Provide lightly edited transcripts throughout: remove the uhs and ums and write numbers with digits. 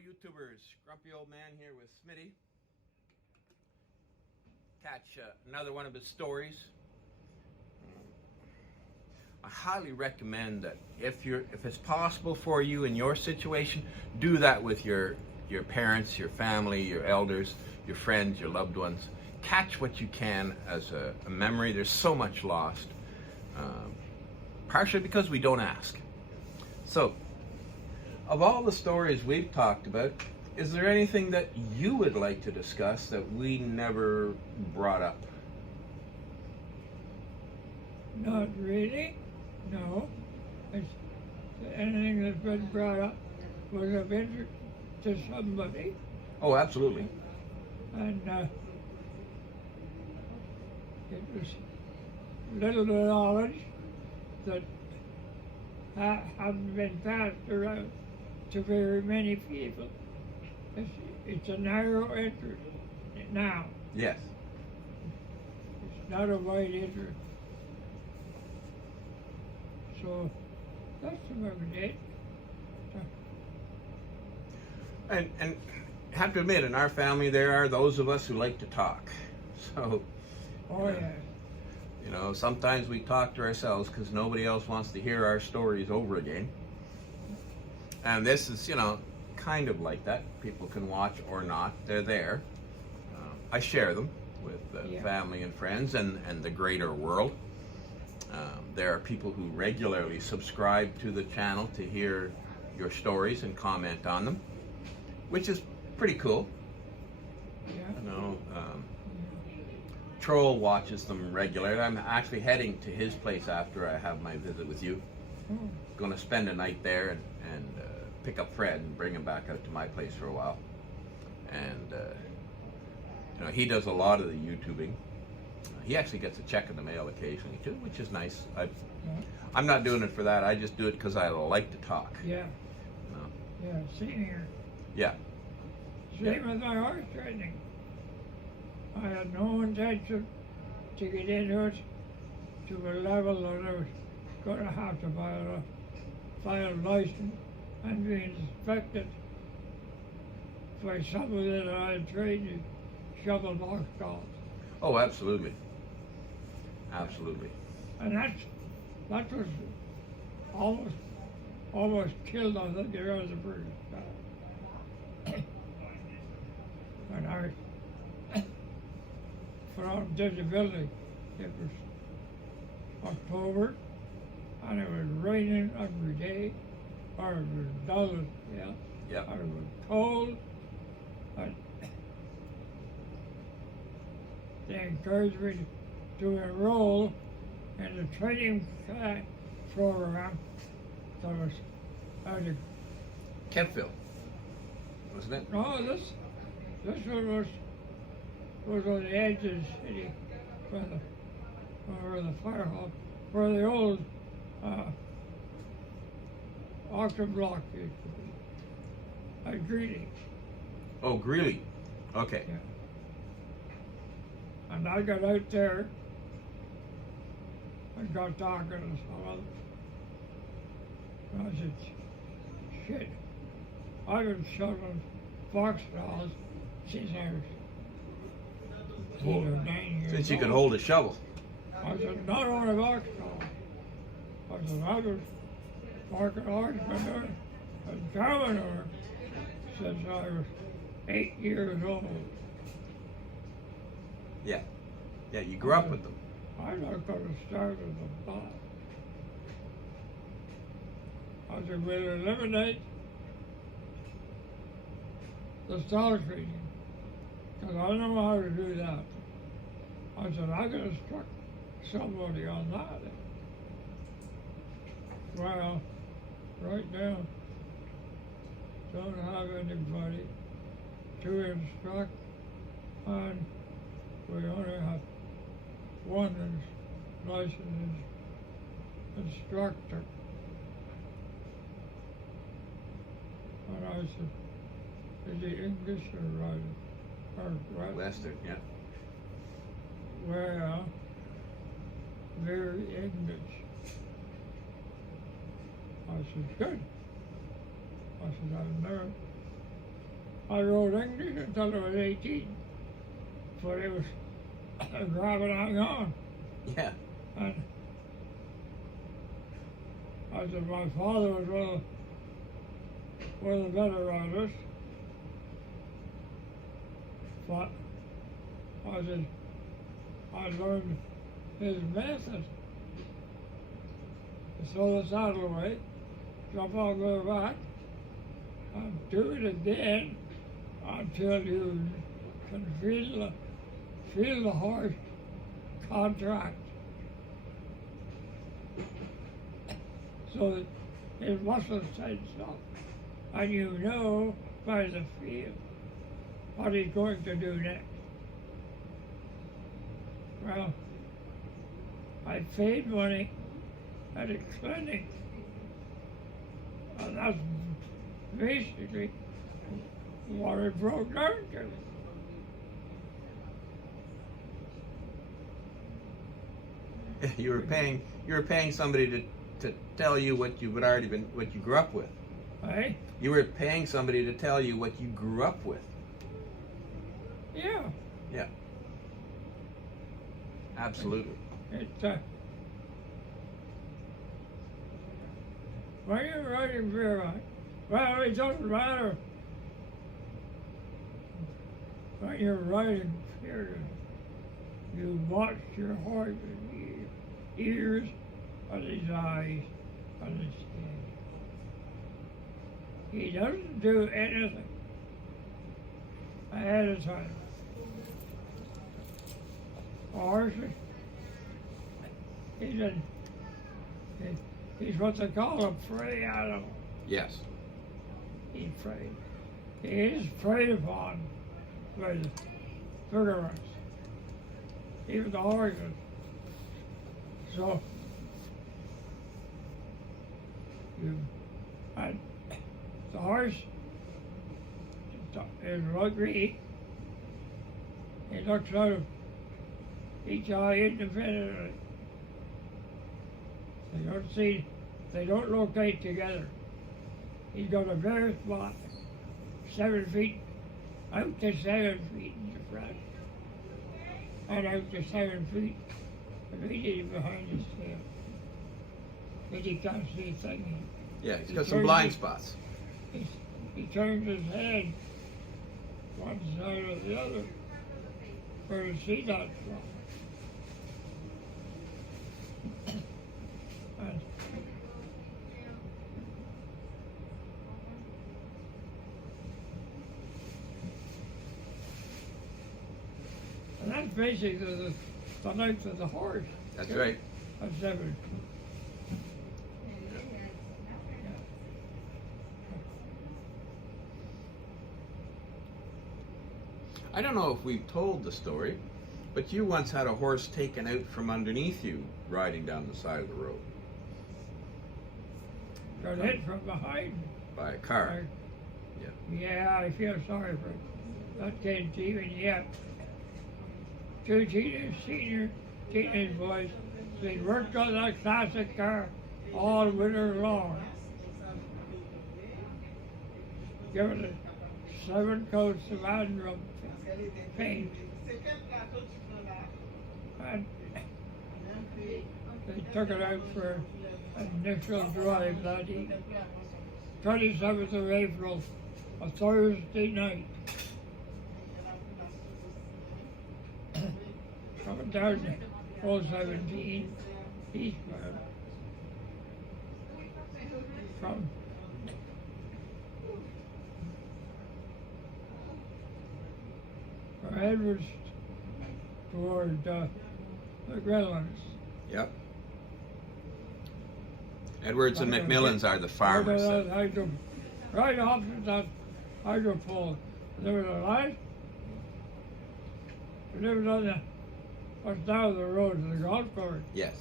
YouTubers, Grumpy Old Man here with Smitty. Catch another one of his stories. I highly recommend that if it's possible for you in your situation, do that with your parents, your family, your elders, your friends, your loved ones. Catch what you can as a memory. There's so much lost, partially because we don't ask. So, of all the stories we've talked about, is there anything that you would like to discuss that we never brought up? Not really, no. It's, anything that's been brought up was of interest to somebody. Oh, absolutely. And it was little knowledge that haven't been passed around to very many people. It's a narrow interest now. Yes. It's not a wide interest. So that's about it. And have to admit, in our family, there are those of us who like to talk. So, Oh yeah. you know, sometimes we talk to ourselves because nobody else wants to hear our stories over again. And this is, you know, kind of like that. People can watch or not. They're there. I share them with family and friends and the greater world. There are people who regularly subscribe to the channel to hear your stories and comment on them, which is pretty cool. Yeah. You know, Troll watches them regularly. I'm actually heading to his place after I have my visit with you. Oh. Going to spend a night there and pick up Fred and bring him back out to my place for a while. And you know, he does a lot of the YouTubing. He actually gets a check in the mail occasionally too, which is nice. I'm not doing it for that. I just do it because I like to talk. Yeah. You know? Yeah, same here. Yeah. Same with my horse training. I had no intention to get into it to a level that I was going to have to file a license and be inspected by somebody that I had trained to shovel box calls. Oh, absolutely. Absolutely. And that was almost killed, I think, the other person. When I was put on disability, it was October, and it was raining every day, or it was dull, yeah. Yeah. Or it was cold, and they encouraged me to enroll in the training program that was out of Kentville, wasn't it? No, this one was on the edge of the city where the fire hall, where the old auction block used to be. At Greeley. Oh, Greeley. Okay. Yeah. And I got out there and got talking to some other. And I said, shit, I've been shoveling fox dolls since I was 8 or 9 years Since you old. could hold a shovel. I said, not on a box doll. I said, I was working hard and driving her since I was 8 years old. Yeah. Yeah, you grew up with them. I'm not going to start as a boss. I said, we'll eliminate the stock trading, because I know how to do that. I said, I could have struck somebody on that. Well, right now, don't have anybody to instruct, and we only have one licensed instructor. And I said, is he English or Western, yeah. Well, very English. I said, good. I said, I've never I wrote English until I was 18, but it was grabbing on. Yeah. And I said my father was one of the better writers, but I said I learned his method. Throw the saddle away, jump on the back, and do it again until you can feel the horse contract. So that his muscles tense up, and you know by the feel what he's going to do next. Well, I paid money at a clinic, and that's basically what it broke down to. You were paying somebody to tell you what you what you grew up with. Eh? You were paying somebody to tell you what you grew up with. Yeah. Yeah. Absolutely. When you're riding beer, well, it doesn't matter. When you're riding beer, you watch your horse's ears, and his eyes, and his skin. He doesn't do anything ahead of time. Horses, he's what they call a prey animal. Yes. He's preyed. He is preyed upon by the vigorous, even the horses. So, and the horse is rugby. He looks out of each eye independently. They don't locate together. He's got a bare spot, 7 feet, out to 7 feet in the front, and out to 7 feet immediately behind his tail. But he can't see a thing. Yeah, he's got some blind spots. He turns his head one side or the other for to see that spot. And that's basically the length of the horse. That's right. That's 7. I don't know if we've told the story, but you once had a horse taken out from underneath you riding down the side of the road. Got hit from behind. By a car. Yeah, I feel sorry for it. That kid's even yet. 2 teenage boys, they worked on that classic car all winter long. Given it 7 coats of Admiral paint. And they took it out for an initial drive that evening. 27th of April, a Thursday night. Coming down to 017 eastbound from Edwards toward the Grillons. Yep. Edwards and McMillan's are the farmers. Right opposite that hydro pole. There was a light. We lived on the what's now the road to the golf course. Yes.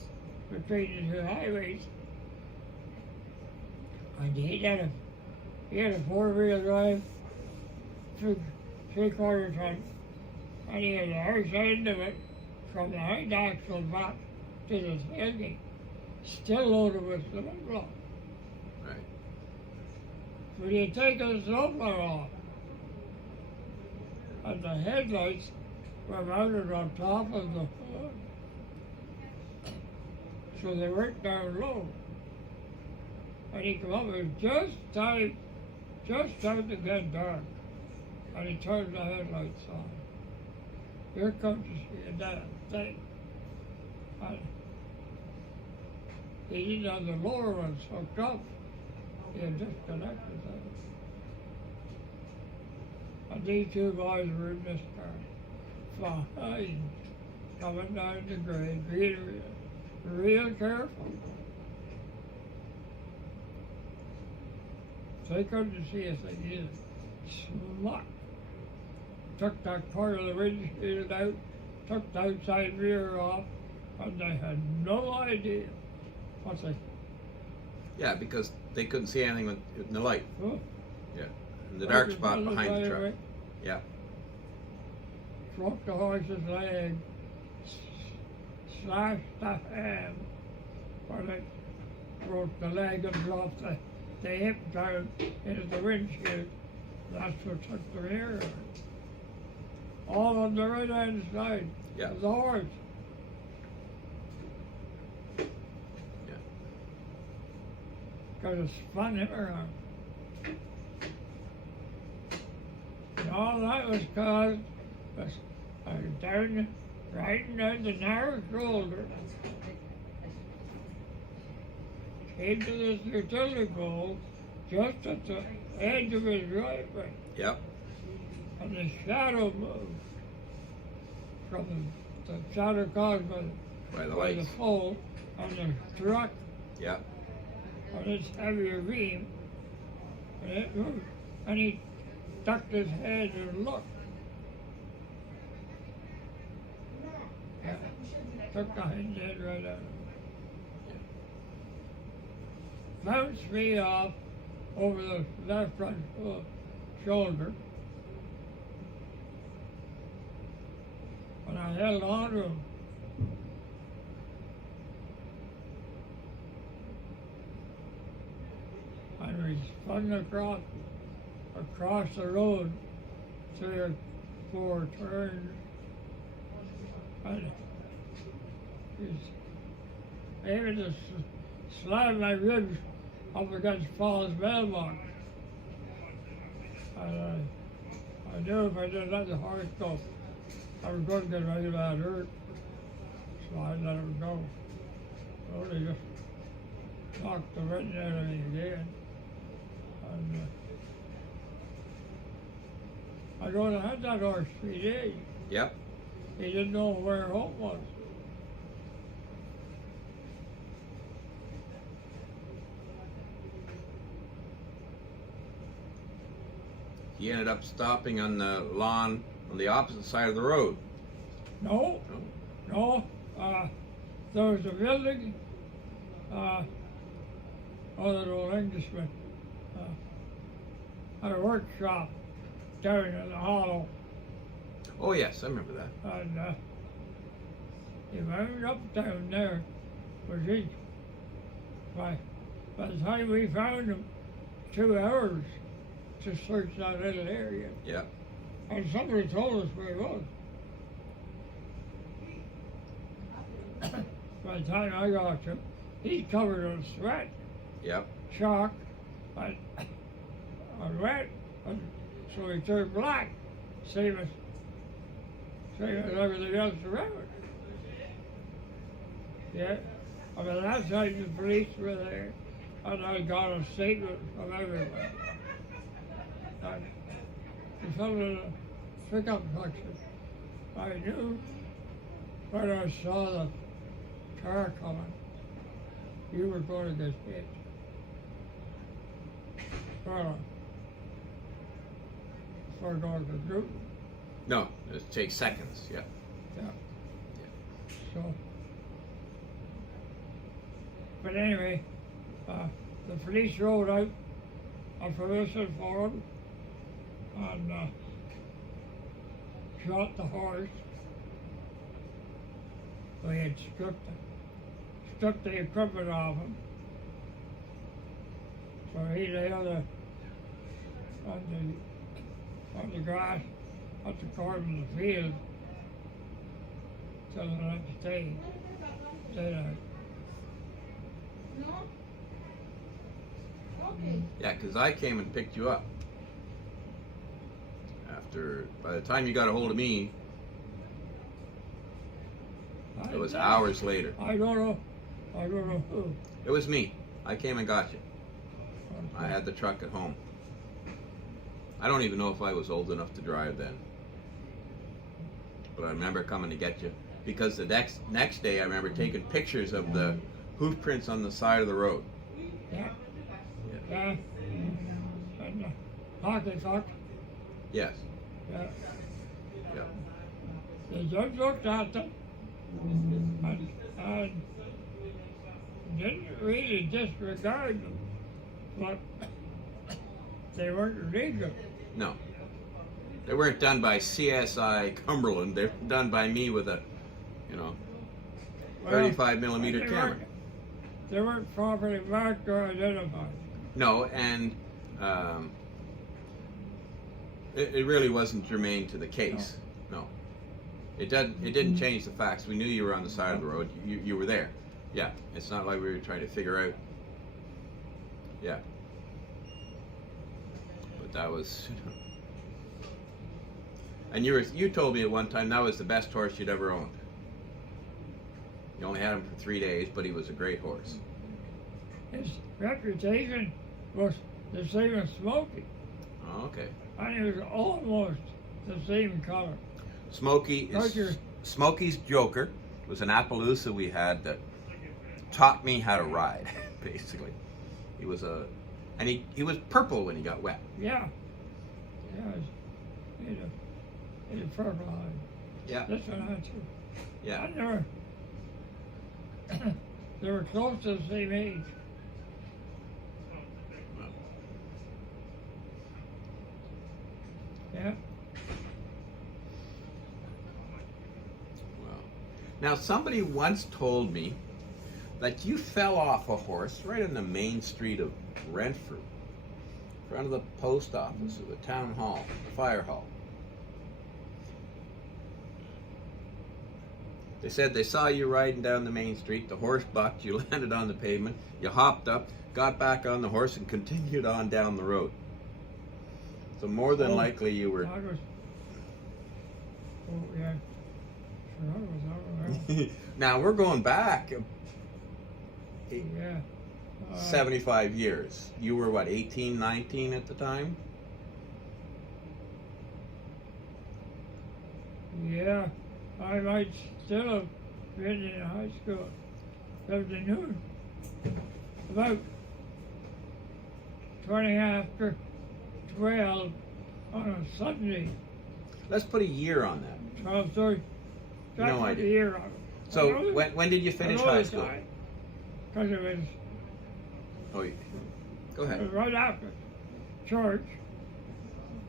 Between the 2 highways. And he had a 4-wheel drive, 3/4 ton, and he had the horse end of it from the hind axle back to the tailgate, still loaded with snowplow. Right. But he'd taken the snowplow off. and the headlights were mounted on top of the hood, so they weren't down low. And he come up, it was just time to get dark, and he turned the headlights on. Here comes the damn thing. And he didn't have the lower ones hooked up. He had disconnected them. And these two boys were in this car, behind, coming down the grade, real careful. They couldn't see a thing either. Smuck. Took that part of the windshield out, took the outside rear off, and they had no idea what they... Yeah, because they couldn't see anything in the light. Oh, Yeah, in the dark spot behind the truck. Yeah. Broke the horse's leg, slashed the ham, but it broke the leg and dropped the hip down into the windshield. That's what took the rear of it. All on the right hand side of the horse. Yeah. Because it spun him around. And all that was caused was riding down the narrow shoulder. Came to this utility pole just at the edge of his driveway. Yep. And the shadow moved from the shadow caused by the the lights. pole on the truck Yep. on its heavier beam. And it moved. And he ducked his head and looked. Yeah. Took the hind head right out of him. Bounced me off over the left front shoulder. And I held on to him. And we spun across the road, 3 or 4 turns. And he's able to slam my ribs up against Paul's mailbox. And I knew if I didn't let the horse go, I was going to get really bad hurt. So I let him go. So they just knocked the wind out of me again. And I don't have had that horse 3 days. Yep. He didn't know where home was. He ended up stopping on the lawn on the opposite side of the road. No, No? there was a building, that old Englishman, had a workshop down in the hollow, Oh yes, I remember that. and he wound up down there with his, by the time we found him, 2 hours to search that little area, Yep. and somebody told us where he was. By the time I got to him, he's covered in sweat, Yep. chalk, and wet, and so he turned black, same as everything else around. Yeah, I mean that time the police were there, and I got a statement from everyone. And the fellow in the pickup truck said, I knew when I saw the car coming, you were going to get hit. Well, before going to do. No, it takes seconds. Yeah. Yeah. So, but anyway, the police rode out a permission for him and shot the horse. We had stripped the equipment off him. So he lay on the grass at the corner of the field till the next day. Daylight. Yeah, because I came and picked you up. By the time you got a hold of me, it was hours later. I don't know who. It was me. I came and got you. I had the truck at home. I don't even know if I was old enough to drive then. But I remember coming to get you. Because the next day I remember taking pictures of the hoof prints on the side of the road. Yeah. Yeah. And the hockey puck. Yes. Yeah. Yeah. The judge looked at them and didn't really disregard them, but they weren't legal. No. They weren't done by CSI Cumberland. They were done by me with a, 35 millimeter camera. They weren't properly marked or identified. No, and it really wasn't germane to the case. No. It didn't change the facts. We knew you were on the side of the road. You were there. Yeah. It's not like we were trying to figure out. Yeah. But that was. And you told me at one time that was the best horse you'd ever owned. You only had him for 3 days, but he was a great horse. His reputation was the same as Smoky. Oh, okay. And he was almost the same color. Smokey's Joker was an Appaloosa we had that taught me how to ride, basically. He was he was purple when he got wet. Yeah. Yeah. He had a purple eye. Yeah. This one had too. Yeah. And they were close to the same age. Yeah. Well, now somebody once told me that you fell off a horse right on the main street of Renfrew, in front of the post office or the town hall, the fire hall. They said they saw you riding down the main street, the horse bucked, you landed on the pavement, you hopped up, got back on the horse and continued on down the road. So more than likely you were... Oh, yeah. Sure, I was all right. Now we're going back Yeah. 75 years. You were what, 18, 19 at the time? Yeah. I might still have been in high school. Afternoon. About 20 after 12 on a Sunday. Let's put a year on that. 12:30. No idea. A year on it. So when did you finish high school? Because it was Oh, go ahead. right after church,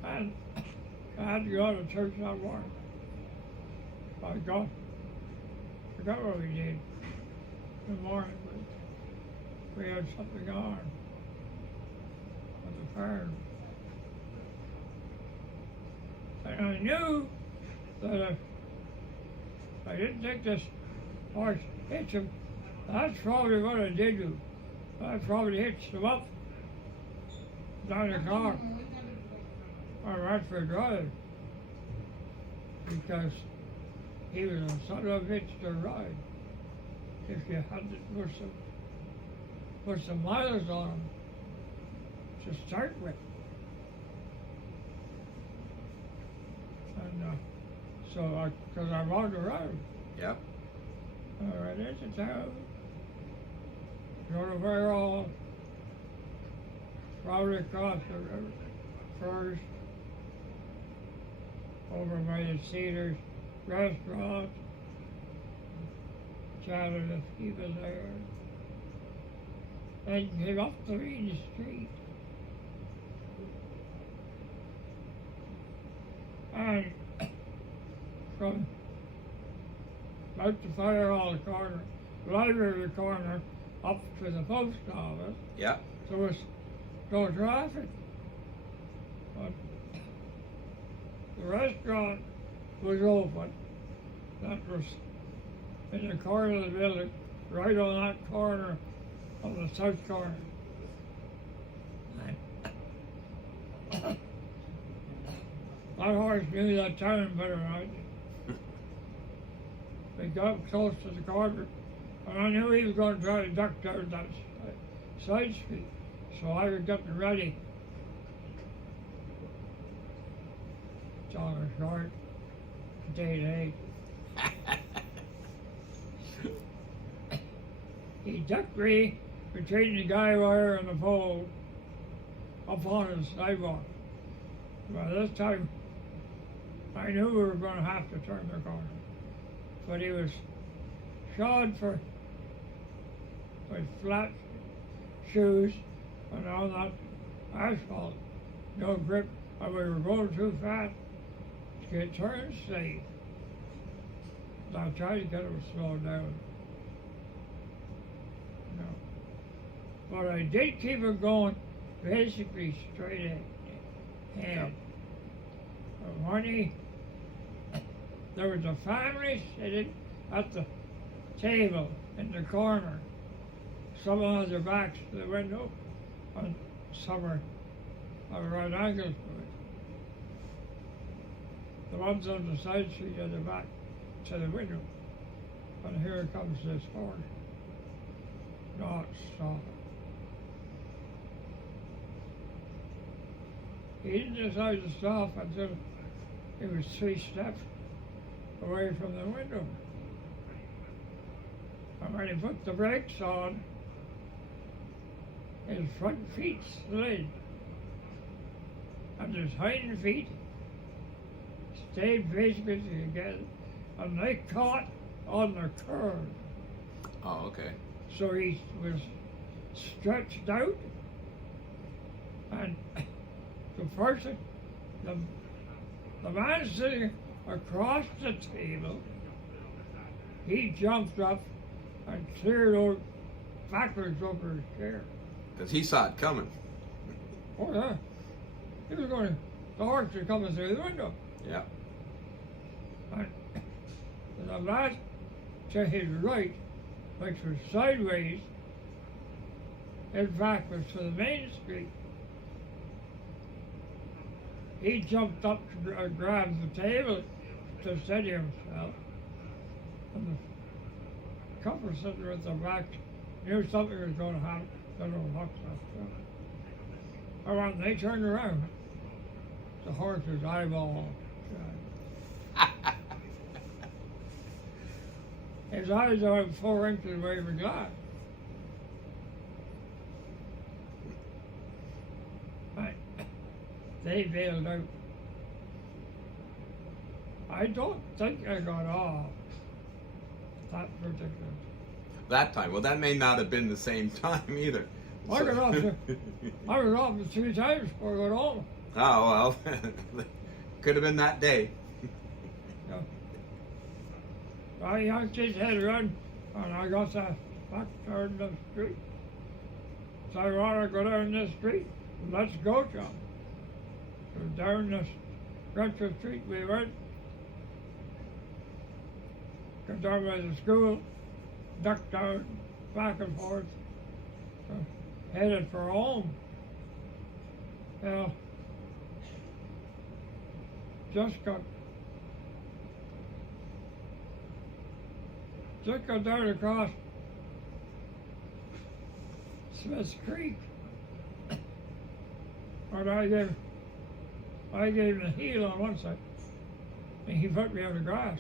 and I had to go to church that morning. I forgot what we did in the morning, but we had something on at the farm. And I knew that if I didn't take this horse, hitch him, that's probably what I did do. I probably hitched him up down the car on Radford Drive because he was a son of a bitch to ride. If you had to put some miles on him to start with. And because I walked around. Yep. All right, there's a town. Go to Fairhall, probably across the river first, over by the Cedars restaurant, chatted a few people there. Then came up the main street. And from about the Fairhall corner, library corner, up to the post office. Yeah. There was no traffic. But the restaurant was open. That was in the corner of the building, right on that corner of the south corner. That horse knew that town better than I did. We got close to the corner, and I knew he was going to try to duck down that side street, so I was getting ready. John was short, day to eight. He ducked me between the guy wire and the pole up on the sidewalk. By this time, I knew we were going to have to turn the corner. But he was shod with flat shoes and on that asphalt, no grip, and we were going too fast to get turned safe. So I tried to get him to slow down. No. But I did keep it going basically straight ahead. But when there was a family sitting at the table in the corner. Some on their backs to the window, and some are at right angles to it. The ones on the side street at the back to the window. And here comes this horse. Not stop. He didn't decide to stop until he was 3 steps away from the window. And when he put the brakes on, his front feet slid, and his hind feet stayed basically together, and they caught on the curb. Oh, okay. So he was stretched out, and the person, the man sitting across the table, he jumped up and cleared out backwards over his chair. Because he saw it coming. Oh yeah, he was going. The horse was coming through the window. Yeah. And the lad to his right, which was sideways, his back was to the main street. He jumped up to grab the table to steady himself. And the couple sitting at the back knew something was going to happen. They don't know what that. And when they turned around, the horse's eyeball. His eyes are 4 inches away from glass. They bailed out. I don't think I got off that particular. That time. Well, that may not have been the same time either. I got off. I was off 3 times before I got home. Oh, well. Could have been that day. Yeah. I yanked his head around, and I got back down the street. So I want to go down this street. Let's go, John. So down this Retro Street we went. Got down by the school, ducked down, back and forth, headed for home. Just got down across Smith's Creek, and I gave him a heel on one side, and he put me on the grass.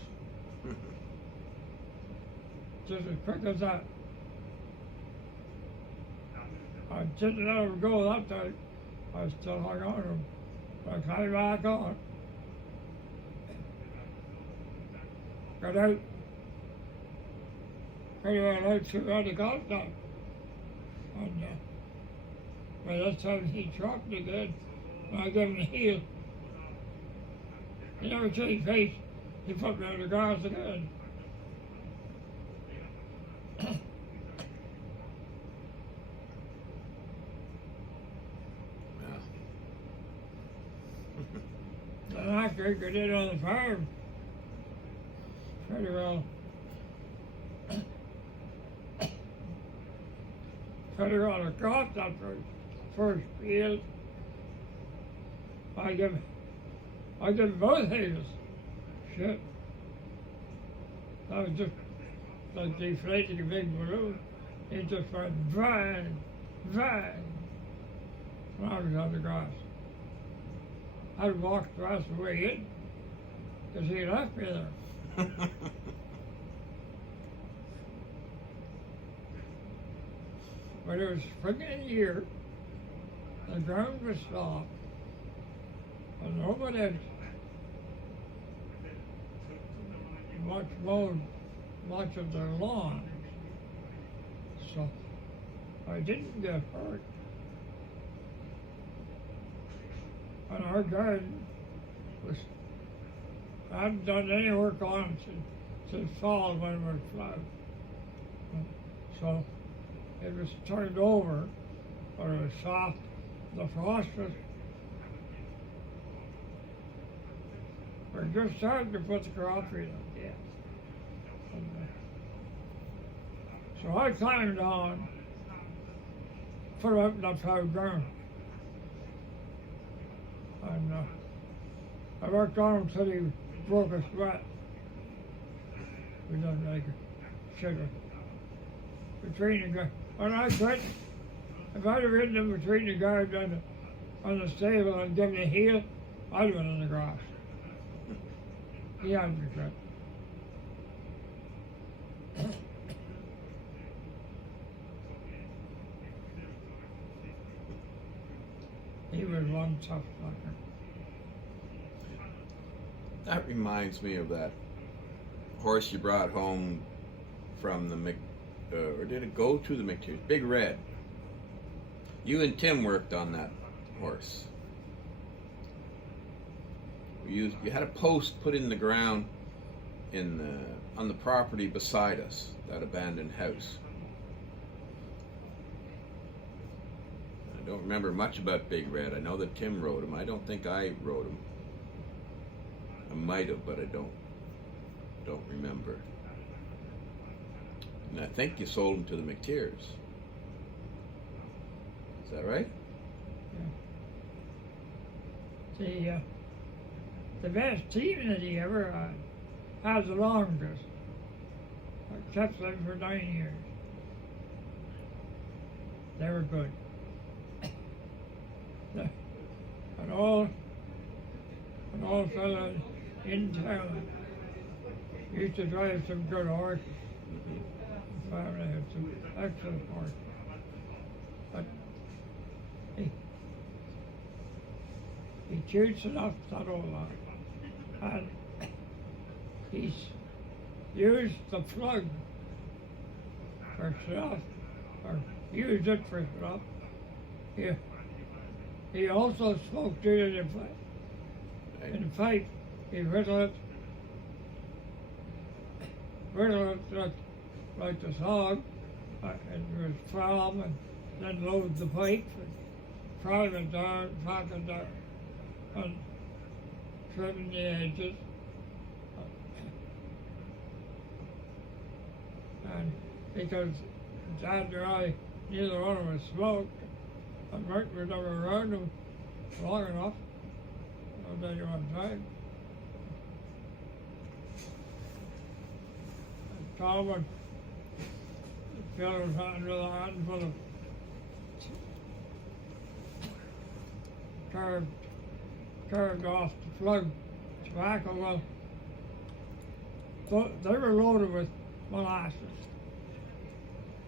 Just as quick as that. I didn't let him go that time. I still hung on to him. I climbed back on. Got out. Pretty well out through the contact. And by that time he dropped again. And I gave him the heel. He never changed pace. He put me on the grass again. The after he got in on the farm, pretty well across that first field. I give both heels. Shit. That was just like deflating a big balloon. It just went bang, bang, when I was on the grass. I walked the rest of the way in, because he left me there. But it was spring in the year, the ground was soft, and nobody had mowed much of their lawn. So I didn't get hurt. And our garden I hadn't done any work on it since fall when it was flooded. So it was turned over, but it was soft. The frost was, we're just starting to put the crop in again. So I climbed on, put up in the plowed ground. And I worked on him till he broke a sweat. We done like a sugar. Between the guard, when I quit, if I'd have ridden him between the guard on the stable and given a heel, I'd have been in the grass. He had me quit. He was one tough fucker. That reminds me of that horse you brought home from the or did it go to the McTeers? Big Red. You and Tim worked on that horse. You had a post put in the ground on the property beside us, that abandoned house. I don't remember much about Big Red. I know that Tim rode him. I don't think I rode him. I might have, but I don't remember. And I think you sold him to the McTeers. Is that right? Yeah. The best team that he ever had the longest. I kept them for 9 years. They were good. An old fella in town used to drive some good horses. The family had some excellent horses. But he chewed enough that whole lot. And he's used the plug for stuff, or used it for stuff. He also smoked it in a pipe. He riddled it like the song, and it was from, and then load the pipe, and prime it down, pack it down, and trim the edges. And because Dad and I, neither one of us smoked, and Rick was never around him long enough, I'll tell you one time. And Tom would fill his hand with a handful of carved off the plug tobacco. Well, so they were loaded with molasses.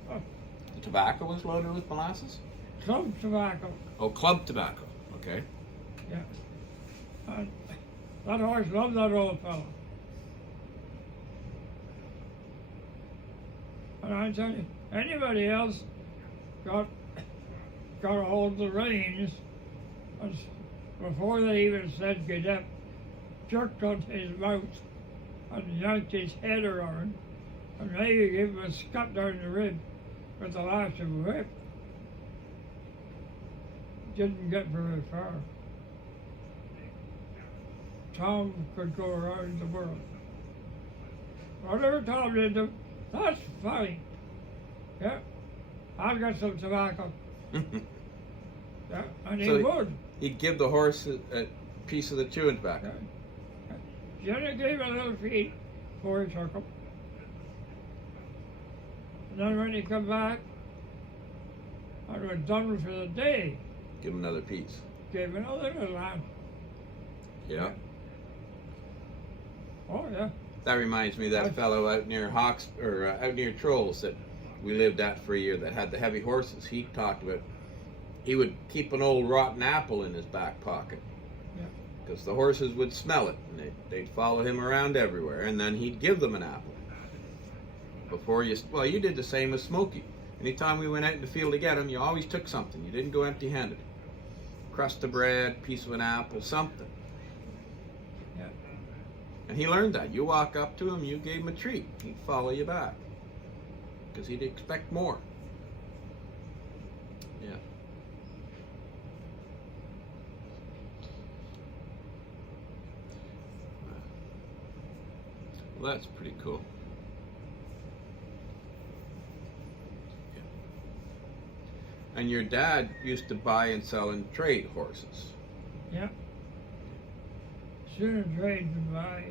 The tobacco was loaded with molasses? Club tobacco. Oh, club tobacco. Okay. Yeah. And that horse loved that old fellow. And I tell you, anybody else got a hold of the reins, and before they even said get up, jerked on his mouth and yanked his head around, and maybe gave him a scut down the rib with the lash of a whip. Didn't get very far. Tom could go around the world. Whatever Tom did, that's fine. Yeah, I've got some tobacco. Yeah, and he So would. He'd give the horse a piece of the chewing tobacco. Yeah. Jenny gave him a little feed before he took him. And then when he come back, I was done for the day. Give him another piece. Gave another little hand. Yeah. Oh yeah. That reminds me of that fellow out near Hawks or out near Trolls that we lived at for a year that had the heavy horses. He talked about he would keep an old rotten apple in his back pocket because the horses would smell it and they'd follow him around everywhere, and then he'd give them an apple before you. Well, you did the same with Smokey. Anytime we went out in the field to get him, you always took something. You didn't go empty-handed. Crust of bread, piece of an apple, something. Yeah. And he learned that. You walk up to him, you gave him a treat. He'd follow you back because he'd expect more. Yeah. Well, that's pretty cool. Yeah. And your dad used to buy and sell and trade horses. Yeah. Soon as trade to buy.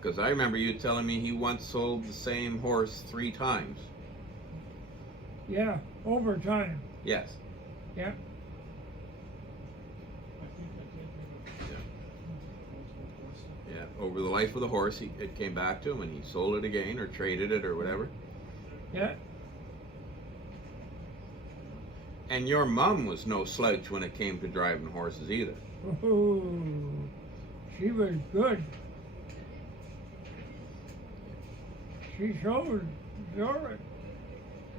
Because I remember you telling me he once sold the same horse 3 times. Yeah, over time. Yes. Yeah. Yeah. Over the life of the horse, it came back to him and he sold it again or traded it or whatever. Yeah. And your mom was no slouch when it came to driving horses either. Oh, she was good. She showed it.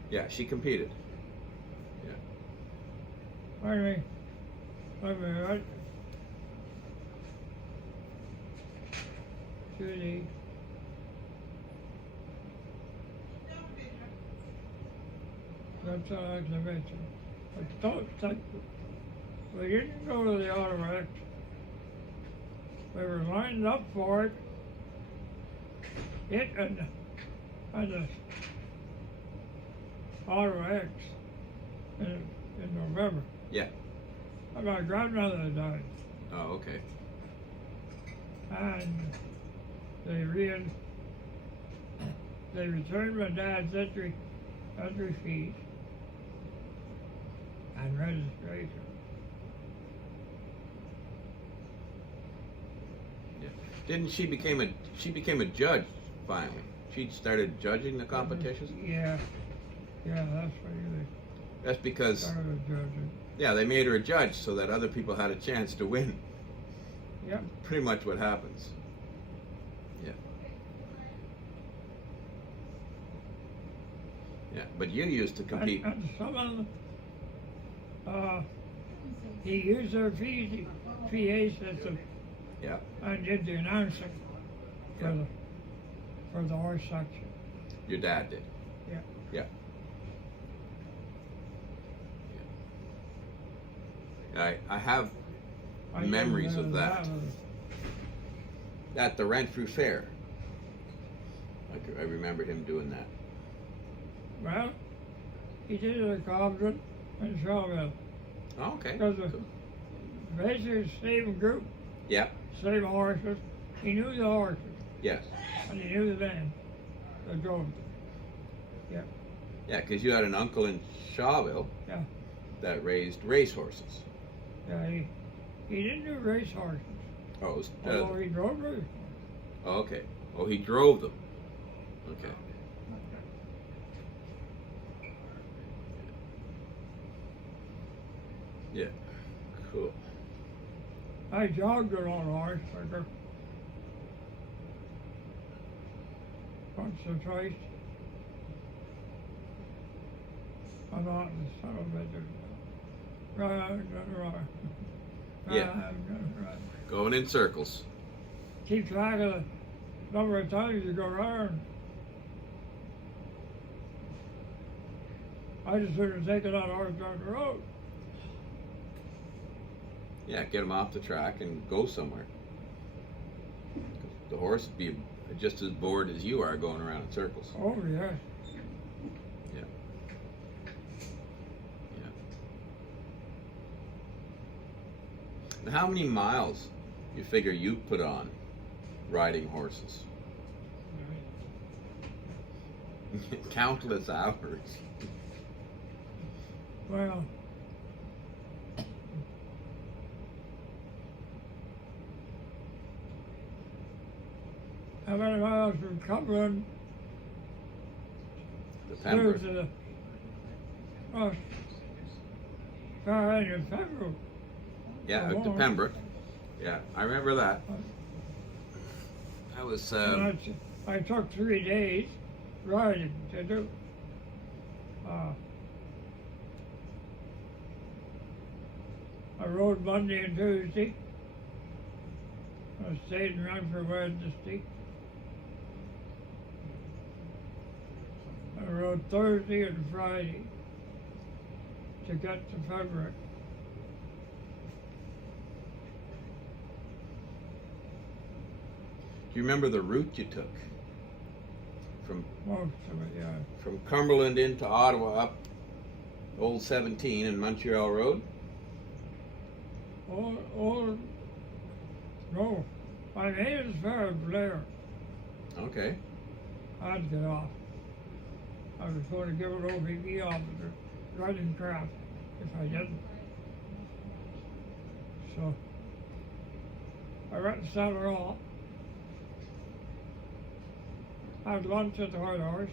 Yeah, she competed. Yeah. I mean, Judy. That's all I can mention. But don't think, we didn't go to the automatic. We were lined up for it. It and the automatics in November. Yeah. And my grandmother died. Oh, okay. And they returned my dad's entry fees and registration. Yeah. Didn't she became a judge finally? She started judging the competitions? Yeah. Yeah, that's what you That's because started judging. yeah, they made her a judge so that other people had a chance to win. Yep. Pretty much what happens. Yeah. Yeah, but you used to compete. And some of them, he used their PA system Yeah. and did the announcing for, Yeah. for the horse section. Your dad did. Yeah. Yeah. I have memories of that at the Renfrew Fair. I remember him doing that. Well, he did it at Cobden and Shawville. Oh, okay. Because of basically the same group, Yeah. same horses. He knew the horses Yes. and he knew the men that drove them. Yeah. Yeah, because you had an uncle in Shawville. Yeah. That raised racehorses. Yeah, he didn't do race horses. Oh, it was, Although he drove race horses. oh, okay. Oh, he drove them. Okay. Yeah. Cool. I jogged it on a horse once or twice. I'm not in the son of it. Right. Yeah. Going in circles. Keep track of the number of times you go around. I just sort of taken that horse down the road. Yeah, get him off the track and go somewhere. The horse would be just as bored as you are going around in circles. Oh, yes. Yeah. Now, how many miles you figure you put on riding horses? Countless hours. Well, how many miles from Cumberland The through Pembroke. to the far end of Pembroke? Yeah, out to Oh. Pembroke. Yeah, I remember that. That was And I took 3 days riding to do. I rode Monday and Tuesday. I stayed and ran for Wednesday. I rode Thursday and Friday to get to February. do you remember the route you took? Most of it, yeah. From Cumberland into Ottawa up Old 17 and Montreal Road? No. I made it as far as Blair. Okay. I'd get off. I was going to give an OBB officer riding craft if I didn't. So I went and set her off. Had lunch at the White Horse.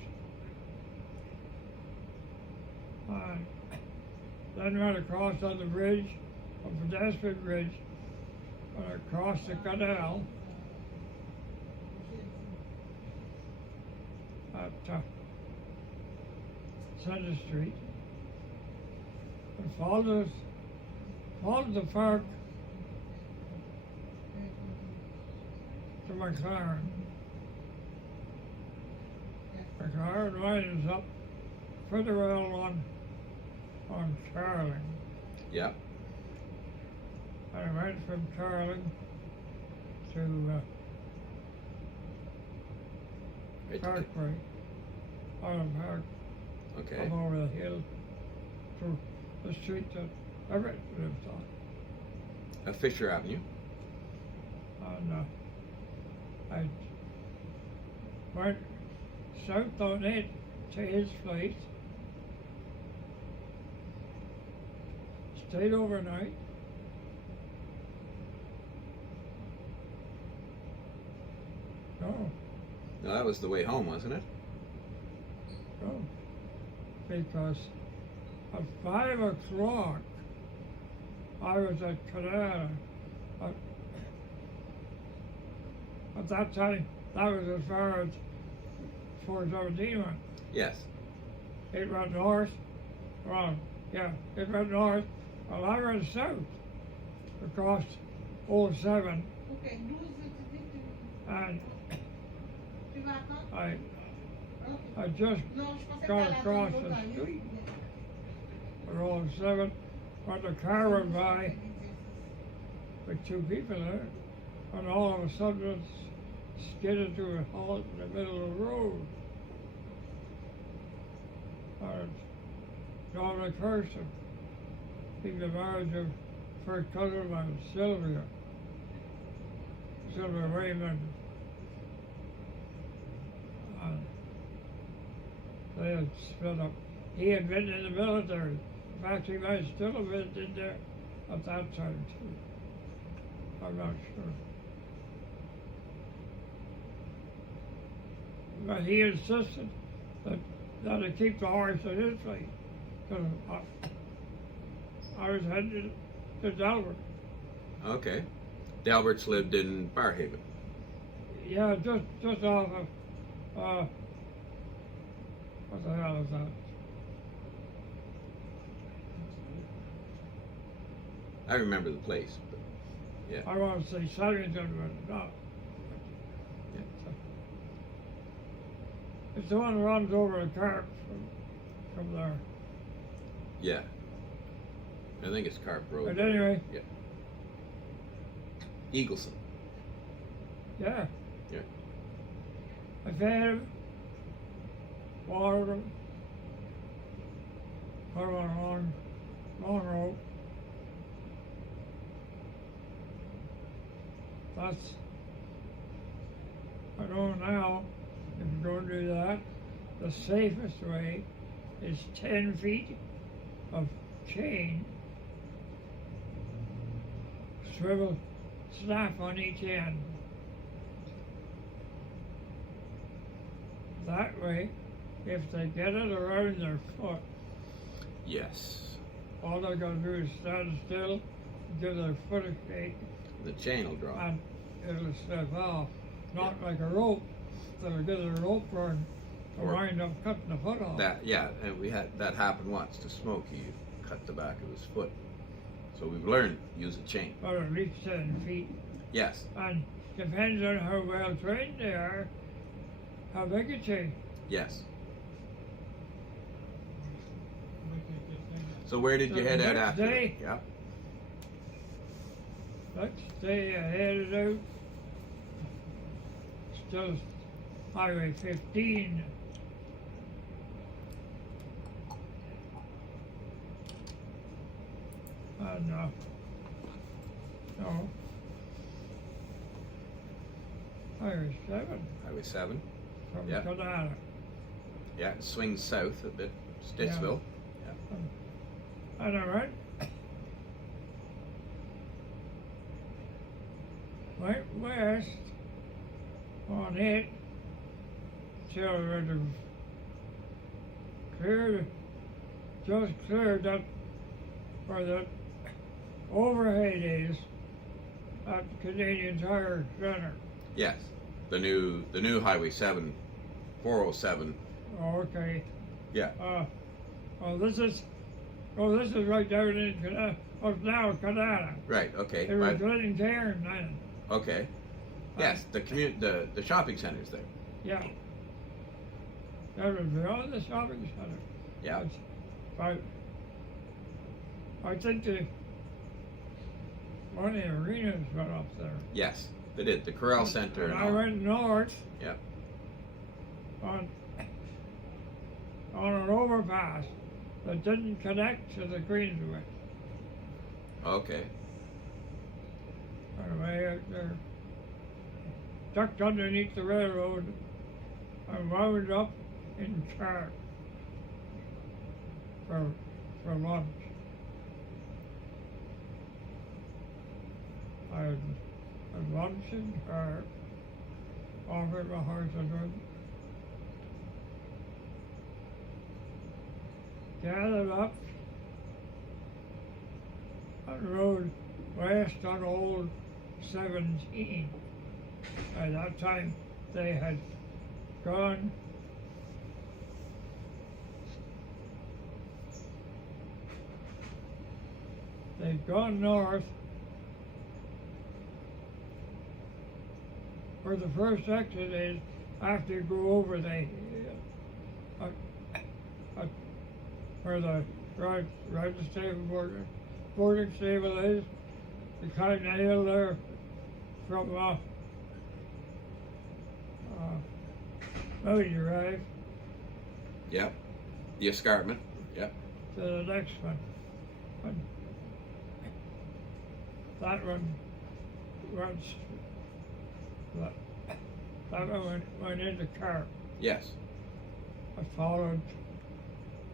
And then went across on the bridge, a pedestrian bridge, and across the canal at Center Street. And followed the park to McLaren. McLaren winds up pretty well on Carling. Yeah. I went from Carling to Parkway, Island Park, Okay. up over the hill to the street that Everett lives on. Fisher Avenue. And I went south on it to his place, stayed overnight. No, that was the way home, wasn't it? No, because at 5 o'clock I was at Canada. At that time, that was as far as 417 went. Yes. It went north. Well, yeah, it went north. Well, I went south across 07. And I just got across the street for 07 when the car went by with 2 people there, and all of a sudden it skidded to a halt in the middle of the road. And Dominic Hurston, being the marriage of first cousin of mine, Sylvia Raymond. And they had split up. He had been in the military. In fact, he might still have been in there at that time too. I'm not sure. But he insisted that I keep the horse at his place. Because I was headed to Delbert. Okay. Delbert's lived in Barhaven. Yeah, just off of, what the hell is that? I remember the place, but yeah. I want to say Saddington, but not. Yeah. It's the one that runs over the Carp from there. Yeah. I think it's Carp Road. But anyway, Yeah. Eagleson. Yeah. Yeah. I fed him, watered him, put him on a long rope. That's, I know now, if you're going to do that, the safest way is 10 feet of chain, swivel snap on each end. That way, if they get it around their foot, Yes. all they're going to do is stand still, give their foot a shake, The chain will drop. and it'll slip off. Not like a rope. They'll get a rope burn to Or- wind up cutting the foot off. That, yeah, and we had that happen once to Smokey. He cut the back of his foot. So we've learned to use a chain. Or at least 10 feet. Yes. And depends on how well trained they are, how big a chain. Yes. So where did you So head the out next after? day- Yeah. Next day I headed out, still Highway 15. And, no, Highway 7 Highway 7. from Yeah. Canada. Yeah, it swings south a bit. Stittsville. And I went west on it till it had cleared, just cleared up where the overhead is at Canadian Tire Center. Yes. The new Highway 7, 407. Okay. Yeah. This is right down in Canada, now Canada. Right. Okay. It was Right. Glencairn then. Okay. Yes. The shopping center's there. Yeah. That was beyond the shopping center. Yeah. I think one of the arenas went up there. Yes. They did. The Corral Center. And And I all. went north Yeah. on an overpass that didn't connect to the Queensway. Okay. Anyway, out there, ducked underneath the railroad and wound up in Carr for lunch. I had lunch in Carr, offered my horse a drink, gathered up and rode west on Old 17. At that time, they had gone north where the first exit is after you go over the where the right stable boarding stable is. You climb the hill there from Moody Drive Yep. The escarpment. Yep. to the next one. And that one went into Carr. Yes. I followed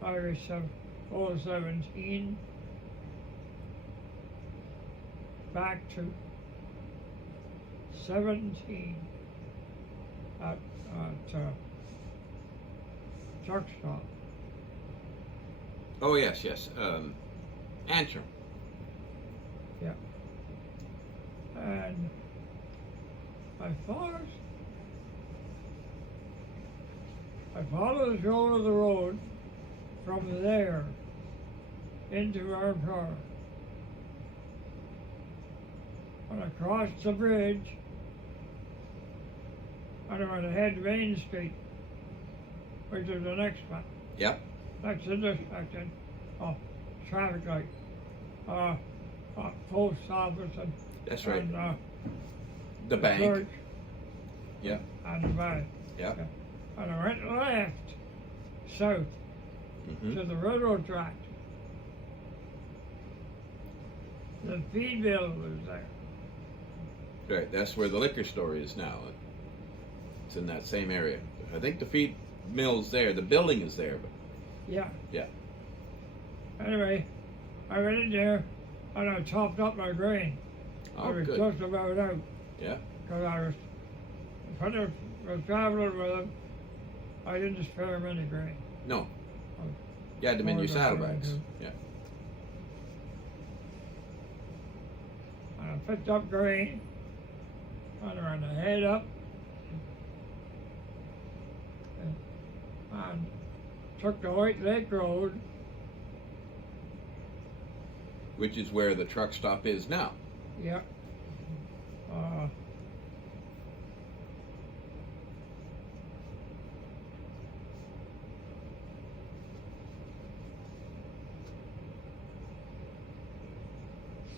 Highway 17 back to 17 at truck stop. Oh yes, yes. Antrim. Yeah. And I followed the shoulder of the road from there into our car. And I crossed the bridge and I went ahead to Main Street, which is the next one. Yep. Next intersection, traffic light, post office That's right. and The bank. church, Yeah. and the bank. Yeah. And I went left, south, Mm-hmm. to the railroad track. The feed mill was there. Right. That's where the liquor store is now. It's in that same area. I think the feed mill's there. The building is there, but Yeah. Yeah. Anyway, I went in there and I topped up my grain. I oh, was good. just about out Yeah. because when I was traveling with them, I didn't spare many grain. No. Oh. You had them in Oh, your that's what I saddlebags. do. Yeah. And I picked up grain and I ran the head up and took the White Lake Road. Which is where the truck stop is now. Yeah. Uh,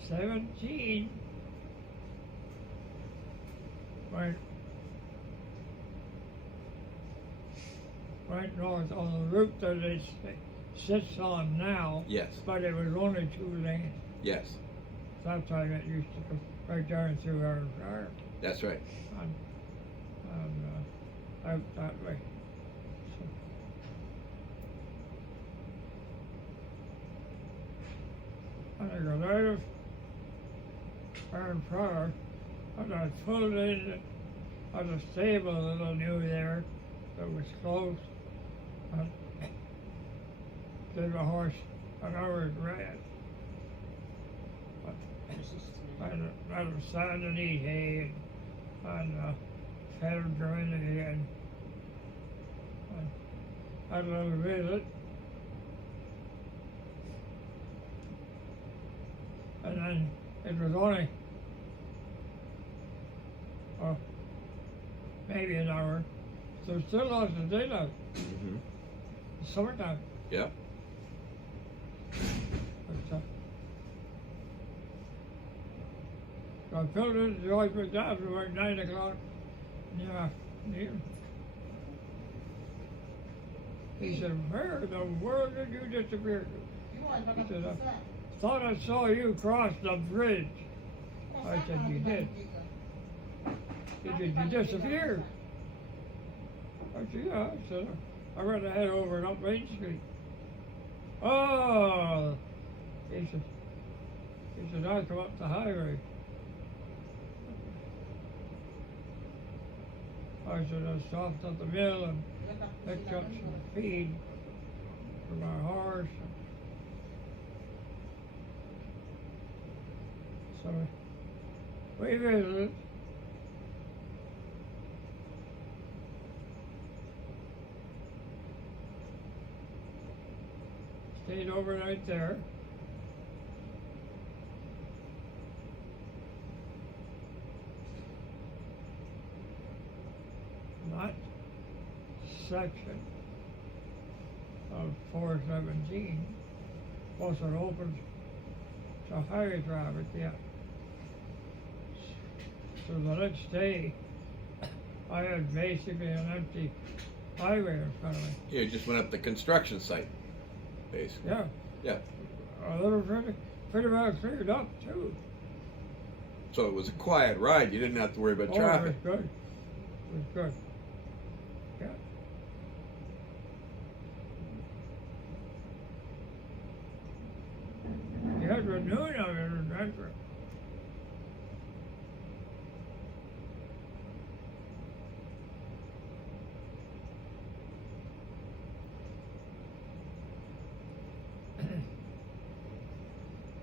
$17 went north on the route that it sits on now, Yes. but it was only 2 lanes. Yes. That time it used to go right down through our farm That's right. and out that way. So, and I got out of Farm Power and I pulled in at a stable that I knew there that was close and gave a horse an hour's rest. Let him stand and eat hay and fed him during again. And had a little visit. And then it was only maybe an hour. So still lots of daylight. Mm-hmm. Summertime. Yeah. But, so I filled in the Joyce McDonald's about 9 o'clock in the afternoon. He said, where in the world did you disappear to? He said, I thought I saw you cross the bridge. I said, you did. He said, you disappeared. I said, yeah. I said, I ran to head over and up Main Street. Oh, he said, I come up the highway. I said, I stopped at the mill and picked up some feed for my horse. So we visited. Stayed overnight there. That section of 417 wasn't open to highway traffic yet. So the next day, I had basically an empty highway in front of me. You just went up the construction site, basically. Yeah. Yeah. They were pretty well cleared up too. So it was a quiet ride. You didn't have to worry about traffic. It was good. It was good. Yeah. You had to noon of it, remember?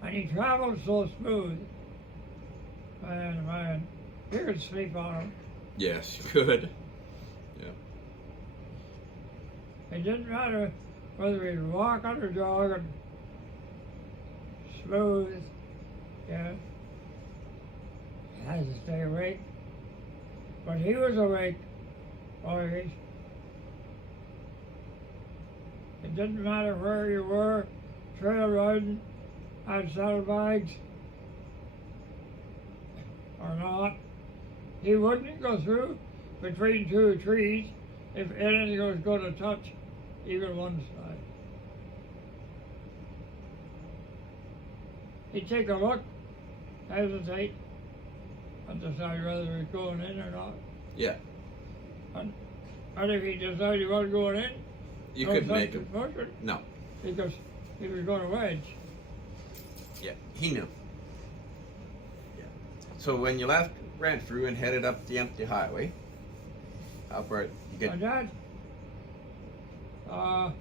And he traveled so smooth. Man, you could sleep on him. Yes, you could. Yeah. It didn't matter whether he'd walk on or jog, smooth, yeah. He has to stay awake. But he was awake always. It didn't matter where you were, trail riding, had saddlebags, or or not. He wouldn't go through between two trees if anything was going to touch even one side. He'd take a look, hesitate, and decide whether he was going in or not. Yeah. And if he decided he wasn't going in, You no couldn't make sense him. in pushing, No. because he was going to wedge. Yeah, he knew. Yeah. So when you left Renfrew and headed up the empty highway, how far you get? My dad, trying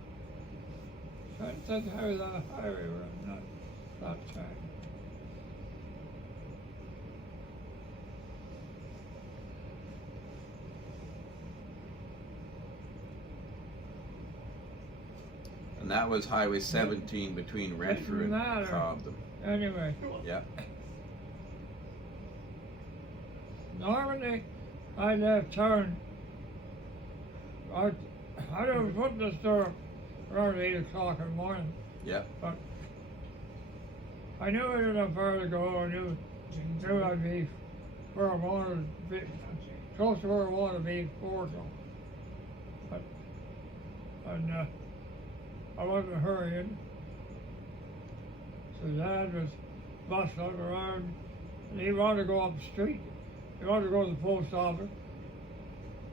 to think how the highway was that time. And that was Highway 17 between Renfrew and matter. Cobden. Anyway, Yeah. normally I left town. I don't put in the store around 8 o'clock in the morning. Yeah. But I knew I didn't have far to go. I knew I'd be where I wanted to be, close to where I wanted to be before so. But, and I wasn't hurrying. So Dad was bustling around, and he wanted to go up the street. He wanted to go to the post office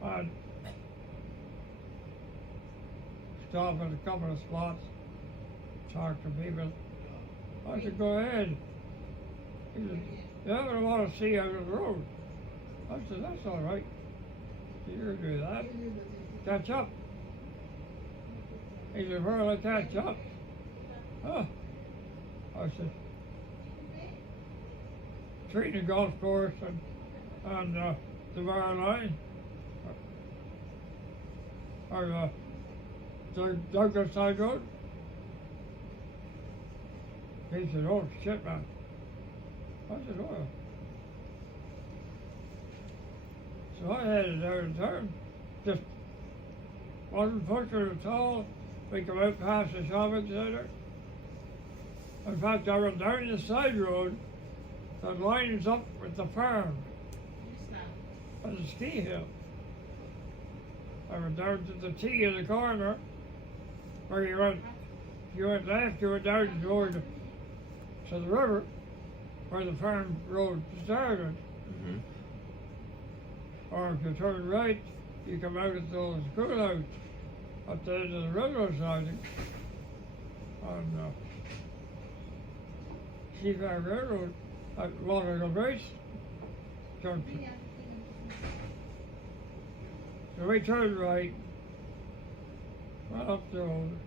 and stop at a couple of spots, talk to people. I said, go ahead. He said, yeah, but I want to see out of the road. I said, that's all right. You can do that. Catch up. He said, where will I catch up? Huh? I said, between the golf course and the bar line. Or the Douglas side road. He said, oh shit, man. I said, oh. So I headed down town. Just wasn't pushing at all. We come out past the shopping center. In fact, I went down the side road that lines up with the farm. On the ski hill. I went down to the T in the corner where you went left, you went down toward to the river where the farm road started. Mm-hmm. Or if you turn right, you come out at those schoolhouse at the end of the railroad siding on Seafair Railroad at Waterloo Base Junction. So we turned right, went up the road.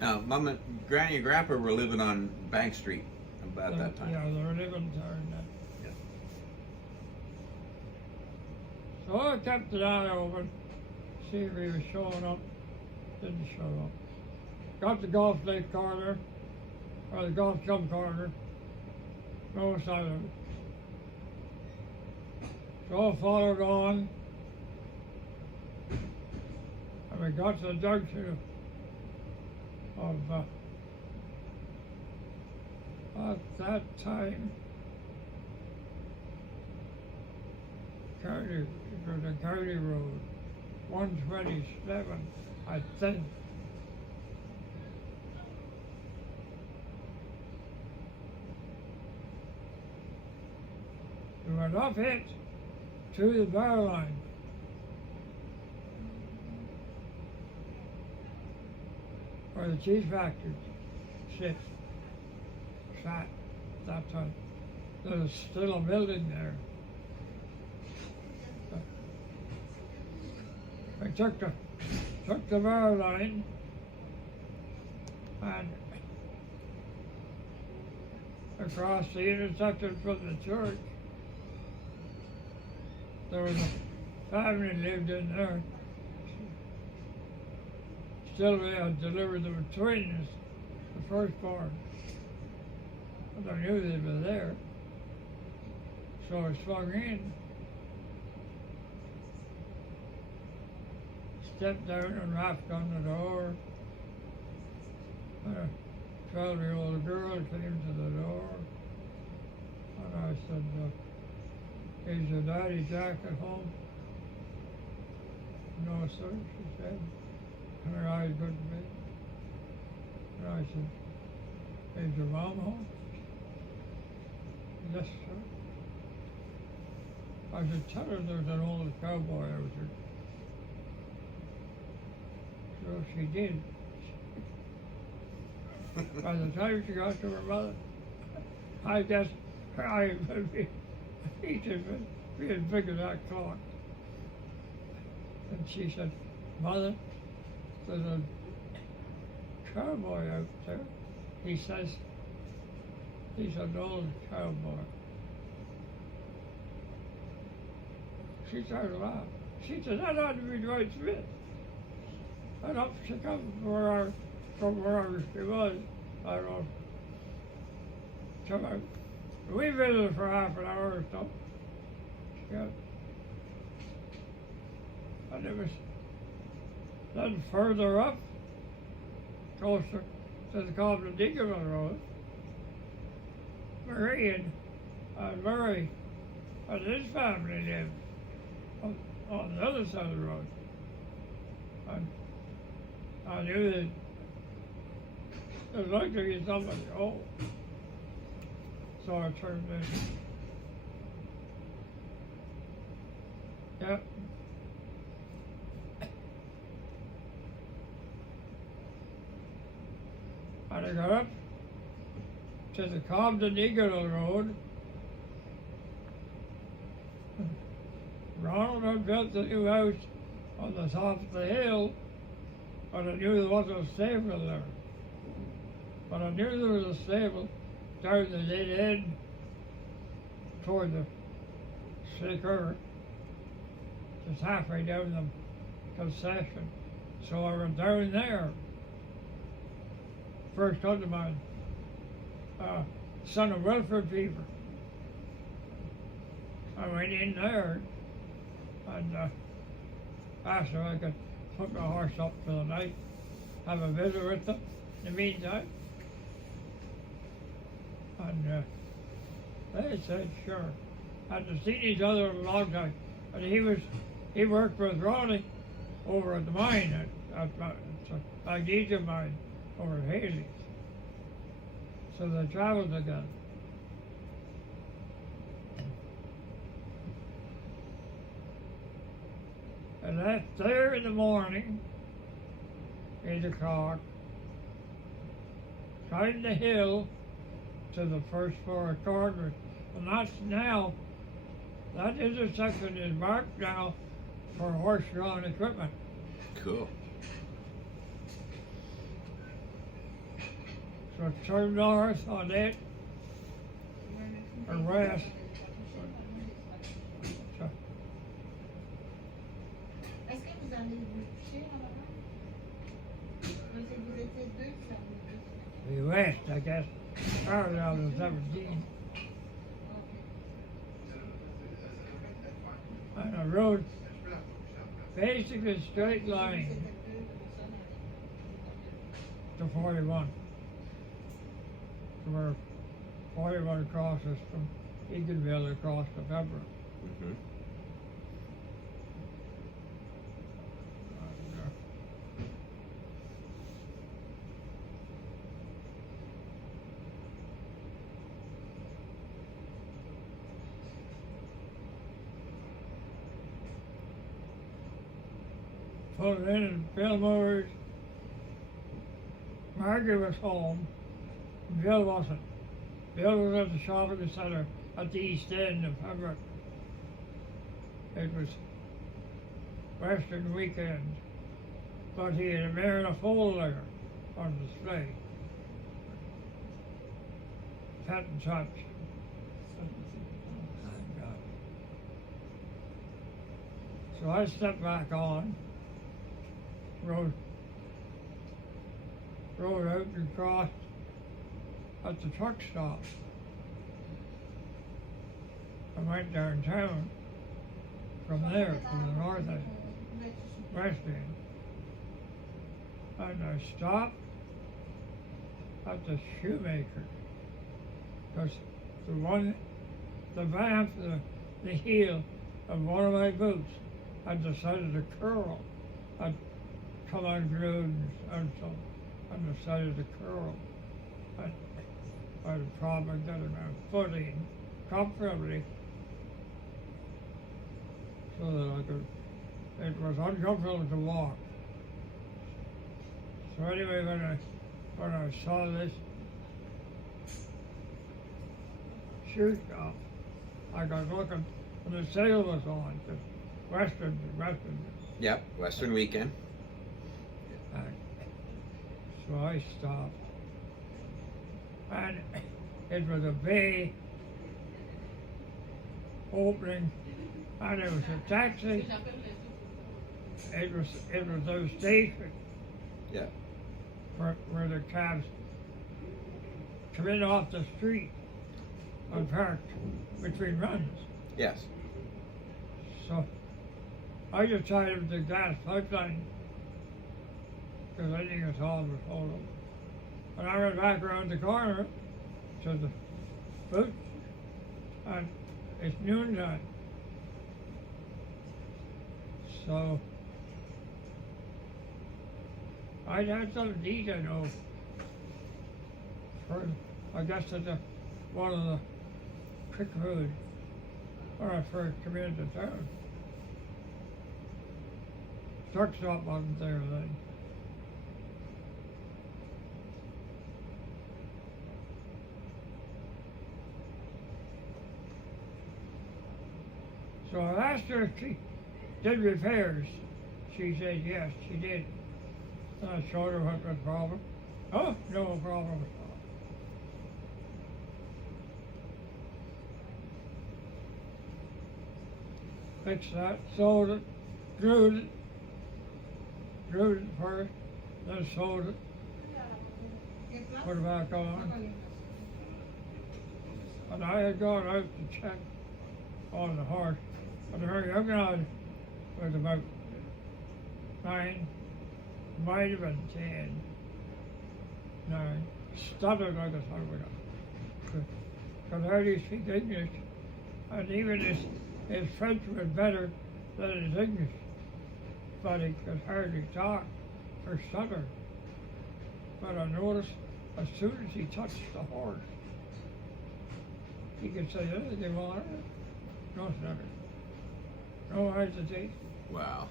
Now, Mom and Granny and Grandpa were living on Bank Street about that time. Yeah, they were living there then. Yeah. So I kept an eye open, see if he was showing up. Didn't show up. Got the golf lake corner, or the golf club corner. No sign of it. So I followed on, and we got to the junction of at that time, county, it was a county road, 127, I think. We went off it to the bar line. Where the cheese factory sits, sat that time. There's still a building there. I took the bar line and across the intersection from the church. There was a family lived in there. Still, we had delivered them twins, the firstborn. But I knew they were there. So I swung in, stepped down and rapped on the door. 12-year-old girl came to the door, and I said, is your daddy Jack at home? No, sir, she said. And her eyes good to me. And I said, is your mom home? Yes, sir. I said, tell her there's an old cowboy out there. So she did. By the time she got to her mother, I guess her eyes would be as big as that clock. And she said, Mother, there's a cowboy out there. He says, he's an old cowboy. She started laughing. She said, that ought to be Dwight Smith. And up she comes from wherever she was. I don't know. So we visited for half an hour or so. Yeah. And it was then further up, closer to the Cobden Deaconville Road, Marie and Murray and his family lived on the other side of the road. And I knew that there was likely to be somebody home. So I turned in. Yep. And I got up to the Cobden Eagle Road. Ronald had built the new house on the top of the hill, but I knew there wasn't a stable there. But I knew there was a stable down the dead end toward the Snake River, just halfway down the concession. So I went down there. First cousin of mine, son of Wilfred Beaver. I went in there and asked if I could put my horse up for the night, have a visit with them in the meantime. And they said, sure. Hadn't seen each other in a long time. And he worked with Ronnie over at the mine, at magnesium mine over at Haley. So they traveled together. I left there in the morning, 8 o'clock, climbed the hill to the first floor corner. And that's now, that intersection is marked now for horse-drawn equipment. Cool. So turn north on it, or west. So, Est-ce que vous en avez couché en avant? Vous étiez deux, ça vous the west, I guess, started out in 17. And a road, basically straight line to 41. Where 41 crosses from Eganville across to Pembroke. Mm-hmm. Pulled in and Bill Moore's. Margaret was home. Bill wasn't. Bill was at the shopping center at the east end of Pembroke. It was Western weekend, but he had a mare and a foal there on display. Pet and such. So I stepped back on, rode out and crossed at the truck stop. I went downtown from there, from the north end, west end. And I stopped at the shoemaker. Because the vamp, the heel of one of my boots had decided to curl. I'd come unglued and so I decided to curl. I had a problem getting my footing comfortably so that it was uncomfortable to walk. So anyway, when I saw this shoe shop, I got looking, and the sale was on, the Western. Yep, Western Weekend. So I stopped, and it was a bay opening, and it was a taxi. It was those stations. Yeah. Where the cabs come in off the street and parked between runs. Yes. So I decided the gas pipeline, because I think it's all was hold up. And I went back around the corner to the boot, and it's noontime. So I'd had something to eat, I know. I guess it's one of the quick food when I first came into town. Truck stop wasn't there then. So I asked her if she did repairs. She said yes, she did. And I showed her what the problem. Oh, no problem at all. Fixed that, sold it, glued it first, then sold it, put it back on. And I had gone out to check on the horse. And the very young lad was about 9, might have been 10, 9, stuttered like a son of a could hardly speak English, and even his French was better than his English, but he could hardly talk or stutter. But I noticed as soon as he touched the horse, he could say anything he wanted, no stutter, no hesitation. Wow.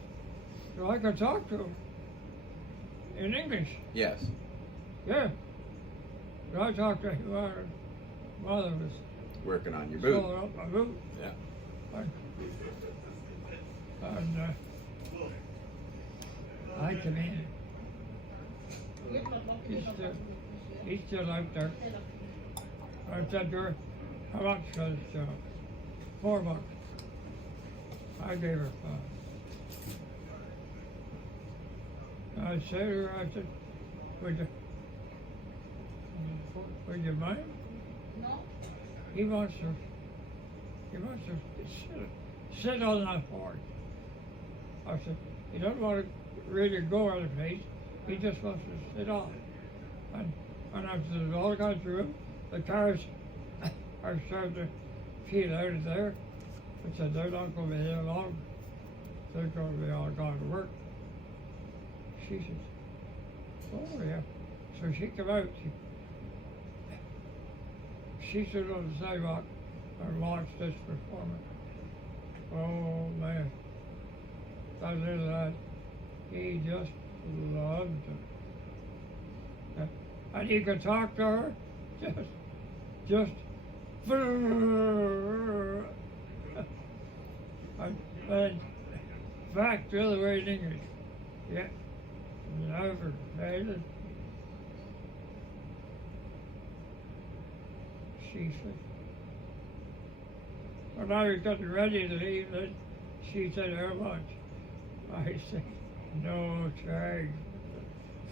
So I could talk to him in English. Yes. Yeah. But I talked to him while I was Working on your boot. sewing up my boot. Yeah. And I come in. He's still out there. I said to her, how much was $4? I gave her $5. I said to her, I said, would you mind? No? He wants to sit on that horse. I said, he doesn't want to really go out of place. He just wants to sit on it. And after there's all gone through, the cars are starting to peel out of there. I said, they're not going to be here long. They're going to be all gone to work. She said, oh yeah. So she came out. She stood on the sidewalk and watched this performance. Oh man, that little lad, he just loved it. And he could talk to her, just, and back the other way in English. Yeah, never faded. She said, when I was getting ready to leave, then she said, how much? I said, no charge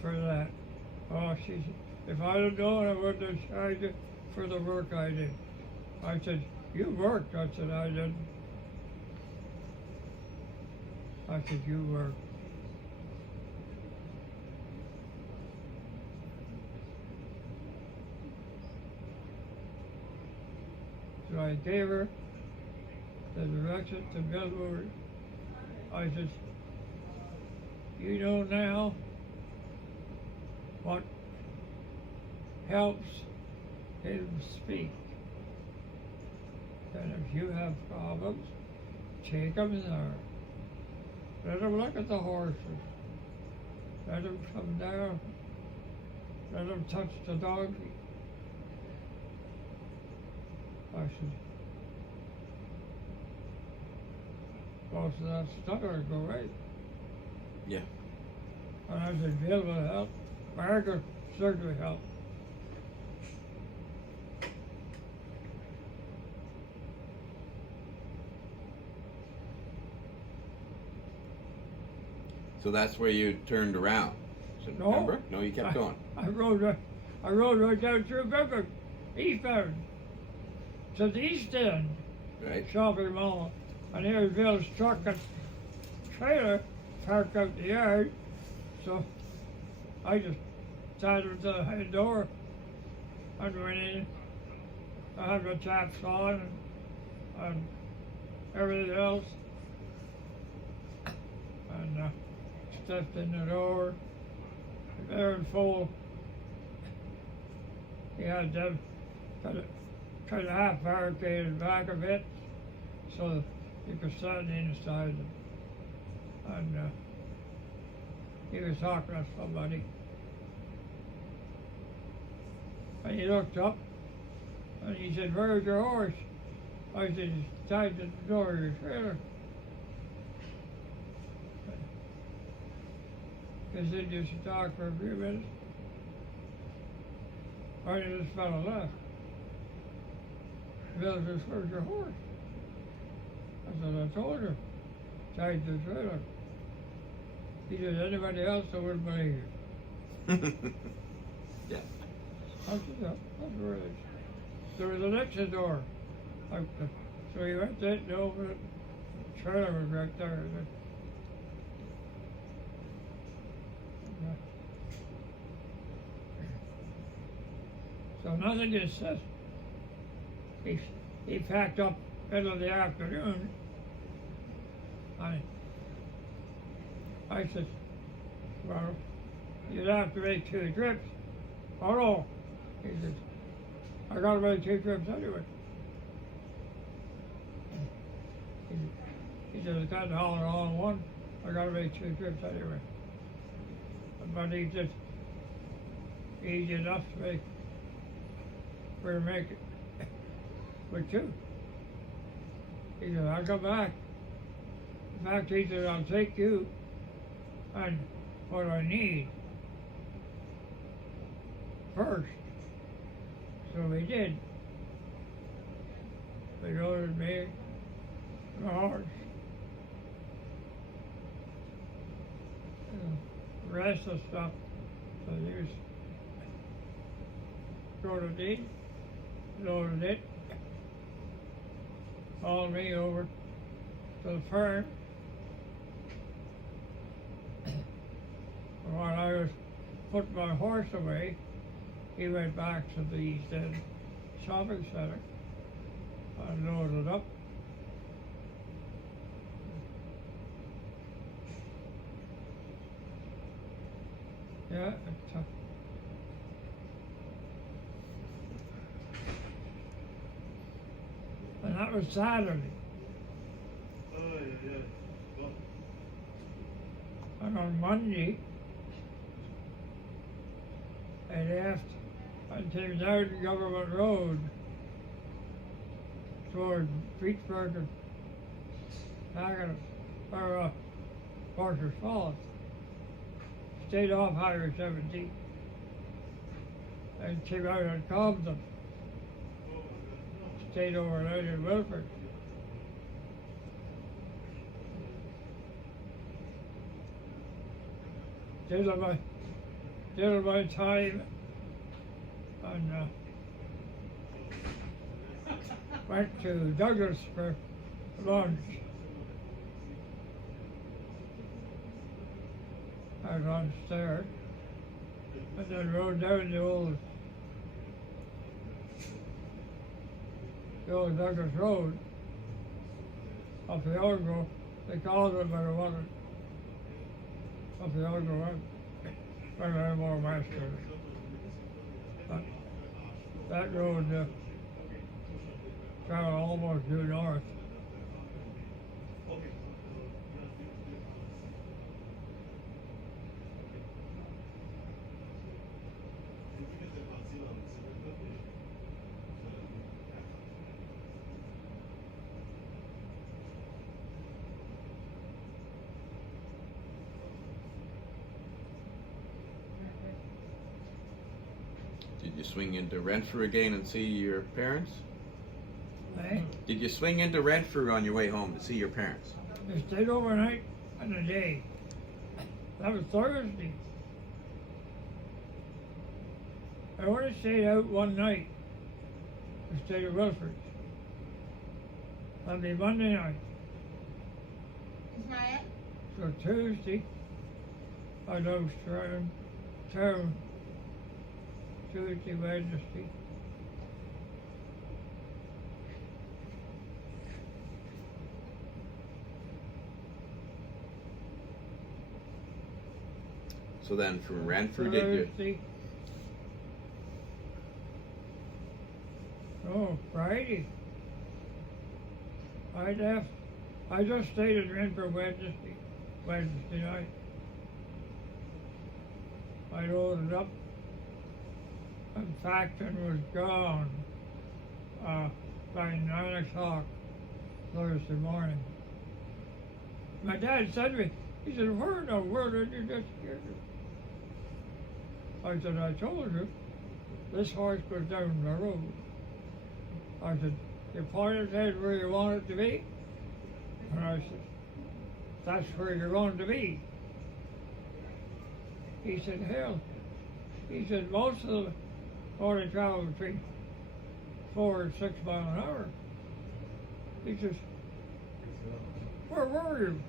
for that. Oh, she said, if I'd have known, I wouldn't have charged you for the work I did. I said, you worked. I said, I didn't. I said, you worked. I gave her the direction to Billboard. I said, you know now what helps him speak. And if you have problems, take him there. Let him look at the horses. Let him come down. Let him touch the donkey. I said, most of that stutter will go right. Yeah. And I said, Bill will help. Margaret certainly help. So that's where you turned around. So No. remember? No, you kept going. I rode right down through Bedford, eastbound, to the east end, Right. shopping mall. And here's Bill's truck and trailer parked out the yard. So I just started to the head door and went in. I had my chaps on and everything else. And stepped in the door. There in full. He had them kind of half barricaded back a bit so you could stand inside them. And he was talking to somebody. And he looked up and he said, where's your horse? I said, he's tied to the door of your trailer. He said, you should talk for a few minutes. Finally, this fellow left. Bill says, where's your horse? I said, I told her. Tied to the trailer. He said, anybody else I wouldn't believe you. Yeah. I said, yeah, that's really. There was an exit door. So he went there and opened it. The trailer was right there. So nothing is said. He packed up middle of the afternoon. I said, well, you'd have to make 2 trips. Oh no. He said, I gotta make 2 trips anyway. He said, it's got $1 on one. I gotta make 2 trips anyway. But he said, easy enough to make. We're to make it with 2. He said, I'll come back. In fact, he said, I'll take you and what I need first. So we did. They loaded me the horse. The rest of the stuff, so they just go to deed. Loaded it, hauled me over to the farm. While I was putting my horse away, he went back to the East End shopping center and loaded up. Yeah, it's tough. And that was Saturday. And on Monday, I left and came down Government Road toward Petersburg and Haggard, or Porter's Falls. Stayed off Highway 17 and came out on Compton. Stayed overnight in Wilford. Did my time and went to Douglas for lunch. Had lunch there and then rode down the old Douglas Road, up the Orgo, they called it by the water. Up the Orgo Road, where there more master. But that road traveled almost due north. Did you swing into Renfrew again and see your parents? Eh? Did you swing into Renfrew on your way home to see your parents? They stayed overnight and a day. That was Thursday. I only stayed out one night. I stayed at Wilford's. That'd be Monday night. Ismael? So Tuesday, I was around town. Tuesday, Wednesday. So then from Renfrew, did you? Thursday. Oh, Friday. I left. I just stayed in Renfrew Wednesday night. I loaded up, and Facton was gone by 9 o'clock Thursday morning. My dad said to me, he said, "Where in the world did you just get it?" I said, "I told you, this horse goes down the road." I said, "You pointed out where you want it to be?" And I said, "That's where you're going to be." He said, "Hell," he said, "most of them only travel between 4 and 6 miles an hour." He says, "Where were you?"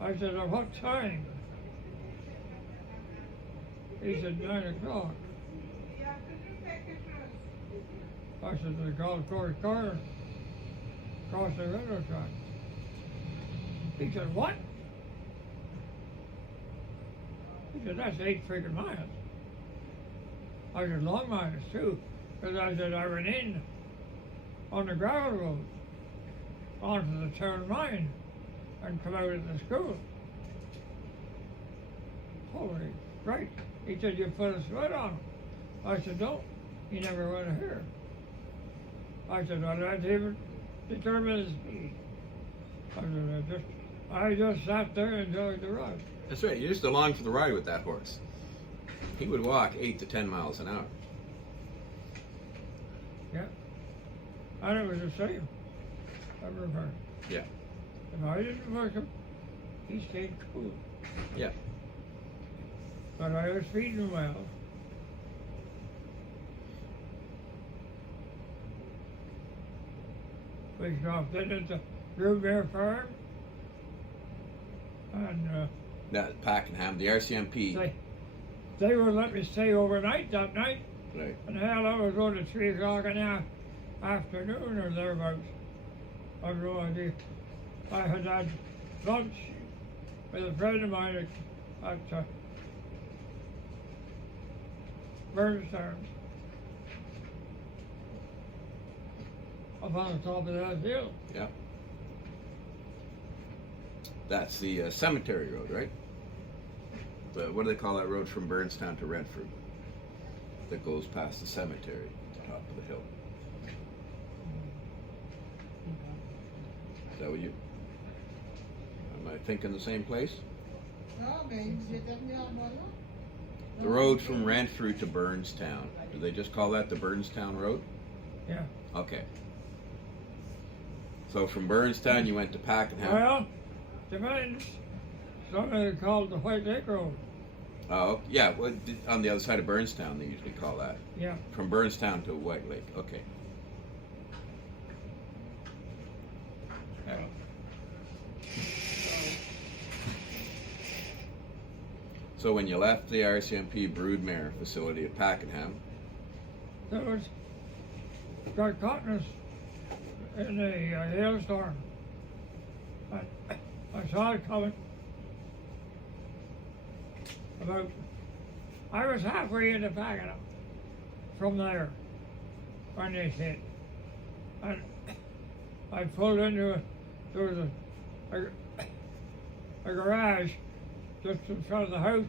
I said, "At what time?" He said, 9 o'clock. I said, "The golf course corner, across the railroad track." He said, "What?" He said, "That's 8 freaking miles." I said, "Long miles too," because I said, "I went in on the gravel road onto the town line and come out of the school." Holy Christ. He said, "You put a sweat on him." I said, "No, he never went here." I said, "I let him determine his speed." I said, I just sat there and enjoyed the ride. That's right. You're just along for the ride with that horse. He would walk 8 to 10 miles an hour. Yeah. And it was the same everywhere. Yeah. If I didn't push him, he stayed cool. Yeah. But I was feeding well. We dropped in at the Blueberry Farm. And That Pakenham, the RCMP. they would let me stay overnight that night. Right. And hell, I was going at 3 o'clock in the afternoon or thereabouts. I've no idea. I had had lunch with a friend of mine at Burnstown. Up on the top of that hill. Yeah. That's the cemetery road, right? What do they call that road from Burnstown to Renfrew? That goes past the cemetery at the top of the hill. Is that what you... Am I thinking the same place? Non, mais j'étais venu en bas là. The road from Renfrew to Burnstown. Do they just call that the Burnstown Road? Yeah. Okay. So from Burnstown you went to Pakenham. Well, depends. Some of it called the White Lake Road. Oh, yeah. Well, on the other side of Burnstown, they usually call that. Yeah. From Burnstown to White Lake. Okay. Yeah. So when you left the RCMP broodmare facility at Pakenham, There was got cottoners in a hailstorm. And I saw it coming. I was halfway into packing up from there when they hit. And I pulled into there was a garage just in front of the house,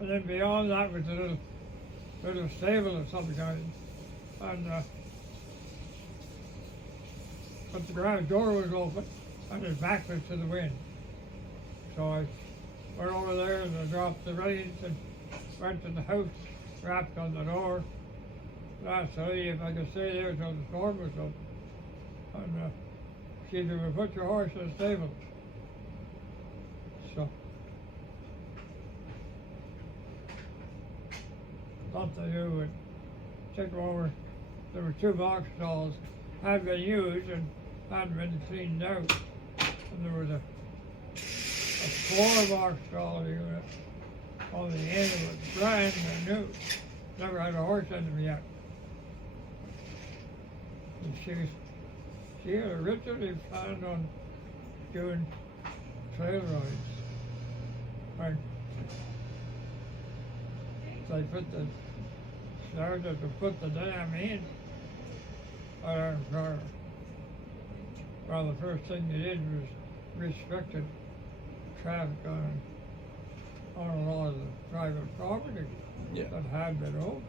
and then beyond that was a little stable of some kind. And but the garage door was open, and his back was to the wind. So I went over there and I dropped the reins and went to the house, rapped on the door, and asked the lady if I could stay there until the storm was over. And she said, "We'll put your horse in the stable." So thought they knew would take over. There were 2 box stalls, had been used and hadn't been cleaned out. And there was a 4-box stall unit on the end of it, brand new. Never had a horse in them yet. And she had originally planned on doing trail rides. Right. They started to put the dam in on our car. Well, the first thing they did was restricted traffic on a lot of the private property that had been open.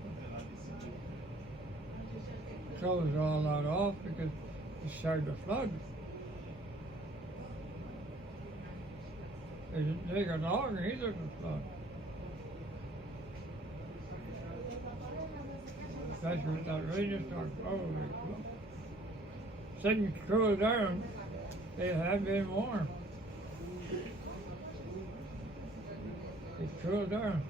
Closed all that off because it started to flood. It didn't take it long either to flood. That's what that rain started. Holy. Things cooled down. It had been warm. It cooled down.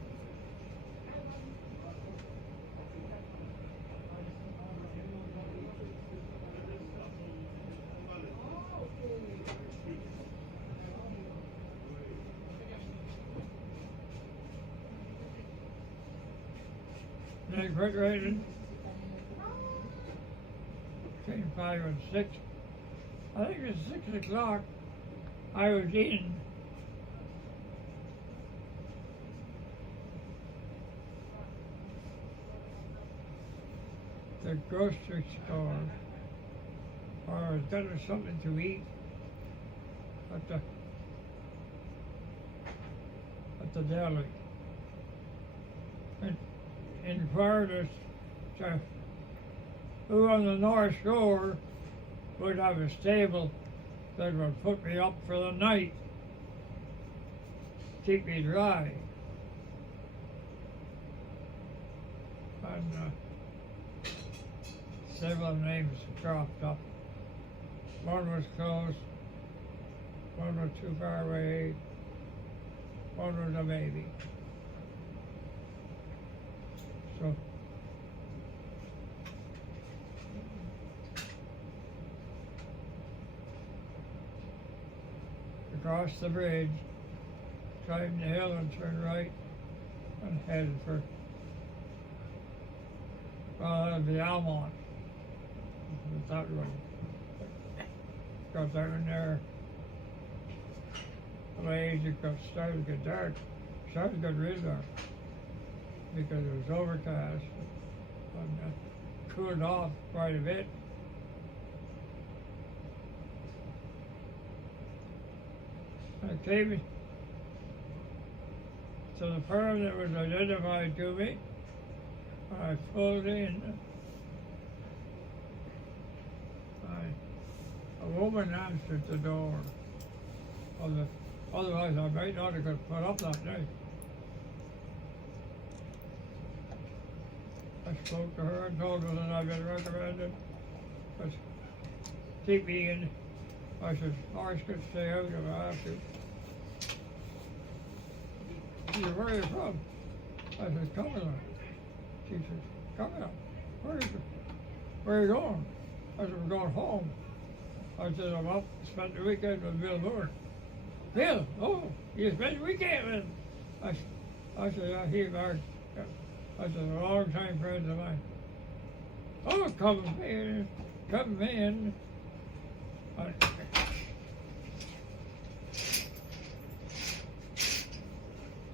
Then it quit raining. Between 5 and 6. I think it was 6 o'clock. I was eating. The grocery store, or I was getting something to eat at the deli. And inquired as to who on the North Shore would have a stable that would put me up for the night, keep me dry. And several names cropped up. One was close, one was too far away, one was a baby. So across the bridge, climbed the hill and turned right and headed for the Almont. That way. Got down there. Late, it started to get dark. Started to get real dark because it was overcast and cooled off quite a bit. I came to the farm that was identified to me. I pulled in. A woman answered the door. Otherwise, I might not have got put up that day. I spoke to her and told her that I'd been recommended. But keep me in. I said, horse could stay out if I have to. She said, where are you from? I said, Cumberland. She said, Cumberland? Where are you going? I said, we're going home. I said, I'm up, spent the weekend with Bill Moore. Bill? Oh, you spent the weekend with him? I said, yeah, he married. I said, a long time friends of mine. Oh, come in.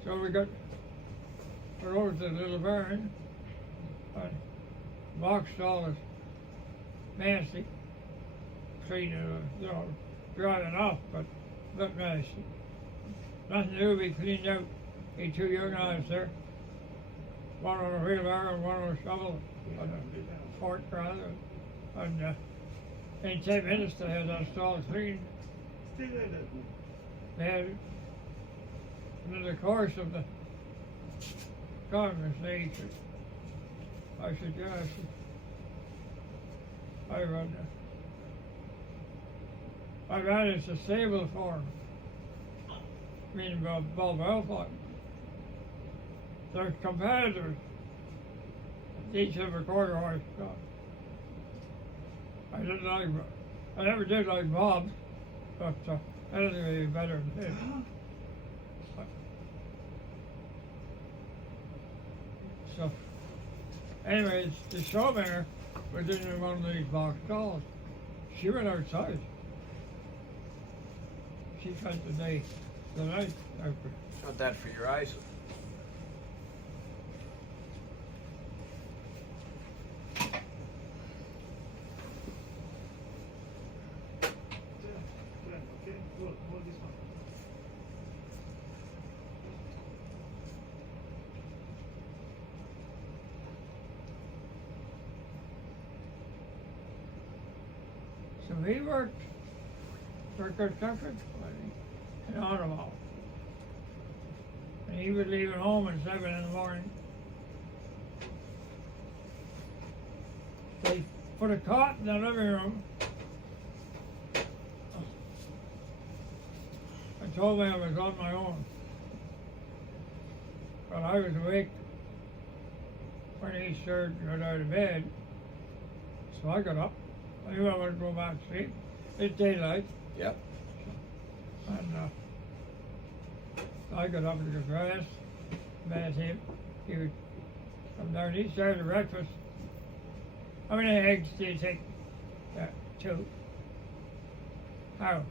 So we got over to the little barn. Box stall is nasty. Clean, dry enough, but not nasty. Nothing to do, we cleaned out the two young eyes there. One on a wheelbarrow and one on a shovel, on a fork rather. And in 10 minutes they had that stall cleaned. They had, in the course of the conversation, I suggested I managed a stable for them, meaning Bob Alpine. They're competitors. Each have a quarter horse stock. I never did like Bob, but anything would be better than him. So, anyways, the showmare was in one of these box stalls. She went outside. She spent the night out. Not that for your eyes. So he worked for a construction company in Ottawa. And he was leaving home at 7 in the morning. They put a cot in the living room. I told them I was on my own. But I was awake when he started to get out of bed. So I got up. I knew I wanted to go back to sleep. It's daylight. Yep. And I got up and got dressed, met him. He would come down. He started breakfast. How many eggs do you take? 2. How?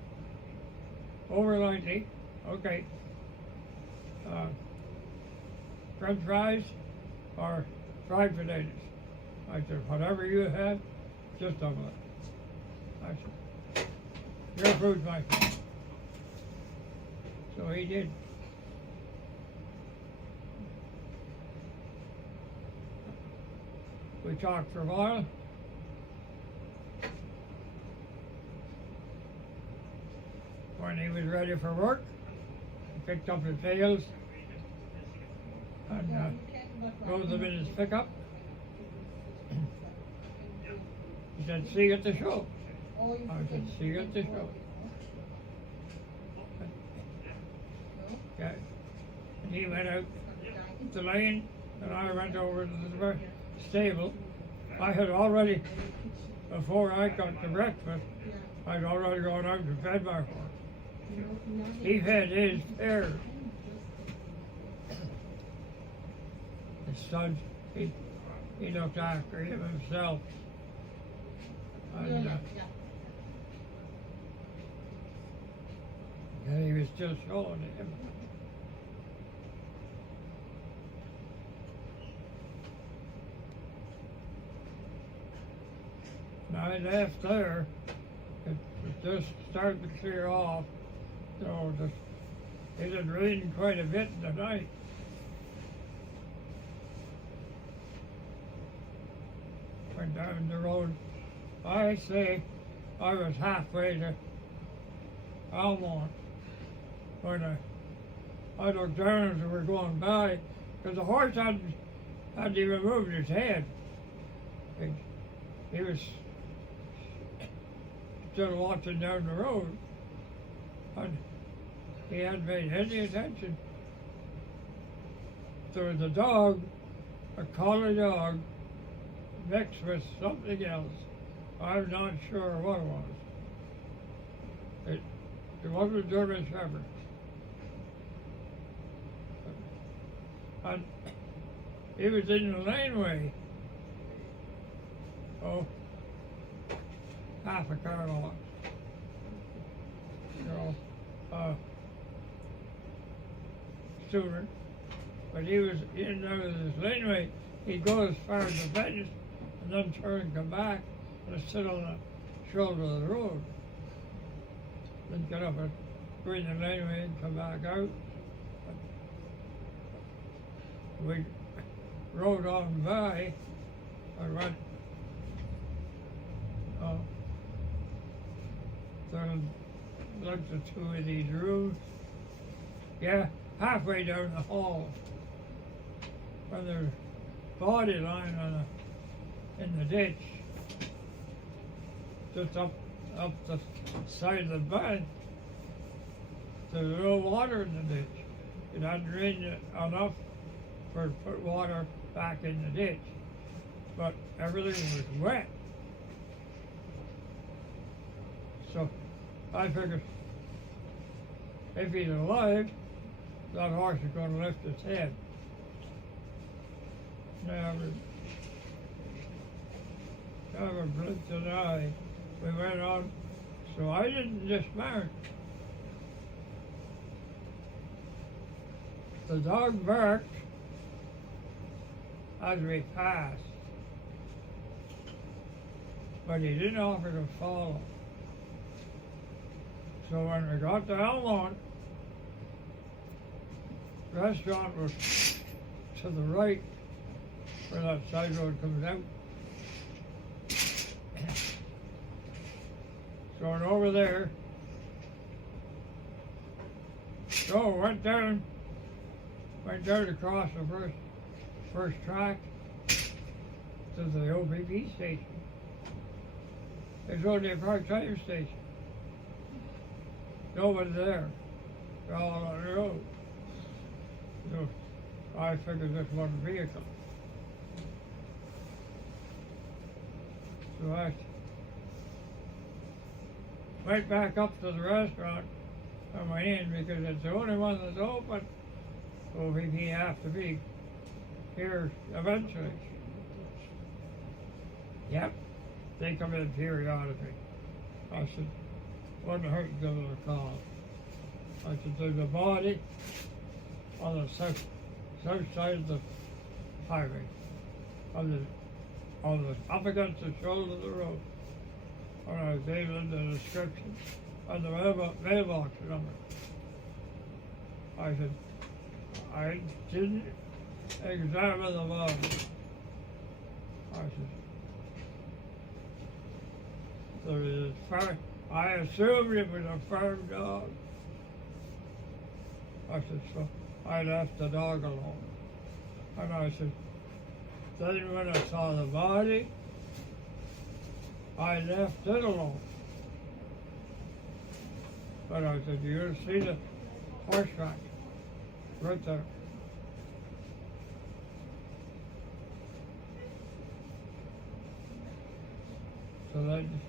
Over lightly. Okay. French fries or fried potatoes? I said, whatever you have, just double it. I said, your food's my food. So he did. We talked for a while. When he was ready for work, he picked up his pails and rode them in his pickup. He said, see you at the show. I said, see you at the show. Okay. And he went out the lane, and I went over to the stable. I had already, before I got to breakfast, I'd already gone out to fed my horse. He had his hair. His son, he looked after him himself. And he was still showing him. And I left there. It was just starting to clear off. So it had rained quite a bit in the night. Went down the road. I say I was halfway to Almont when I looked down as we were going by, because the horse hadn't even moved his head. He was still watching down the road, and he hadn't paid any attention. There was a dog, a collie dog, mixed with something else. I'm not sure what it was. It wasn't a German Shepherd. And he was in the laneway. Oh, half a car long. student, but he didn't know this laneway. He'd go as far as the fence and then turn and come back and sit on the shoulder of the road. Then get up and go in the laneway and come back out. We rode on by and went looked at two of these rooms. Yeah, halfway down the hall, when there's body lying in the ditch, just up the side of the bank. There's no water in the ditch. It hadn't rained enough to put water back in the ditch, but everything was wet. So I figured if he's alive, that horse is going to lift its head. Never blinked an eye. We went on, so I didn't dismount. The dog barked as we passed, but he didn't offer to follow. So when we got to Elmont, the restaurant was to the right where that side road comes out. So went over there. So went down across the first track to the OPP station. It's only a part-time station. Nobody there. They're all on the road. So I figured this was a vehicle. So I went back up to the restaurant and went in because it's the only one that's open. So he have to be here eventually. Yep, they come in periodically. I said, wouldn't hurt to give it a call. I said, there's a body on the south side of the highway, on the up against the shoulder of the road. And I gave them the description and the mailbox number. I said, I didn't examine the body. I said, there is I assumed it was a farm dog. I said, so I left the dog alone. And I said, then when I saw the body, I left it alone. But I said, you'll see the horse track right there. So then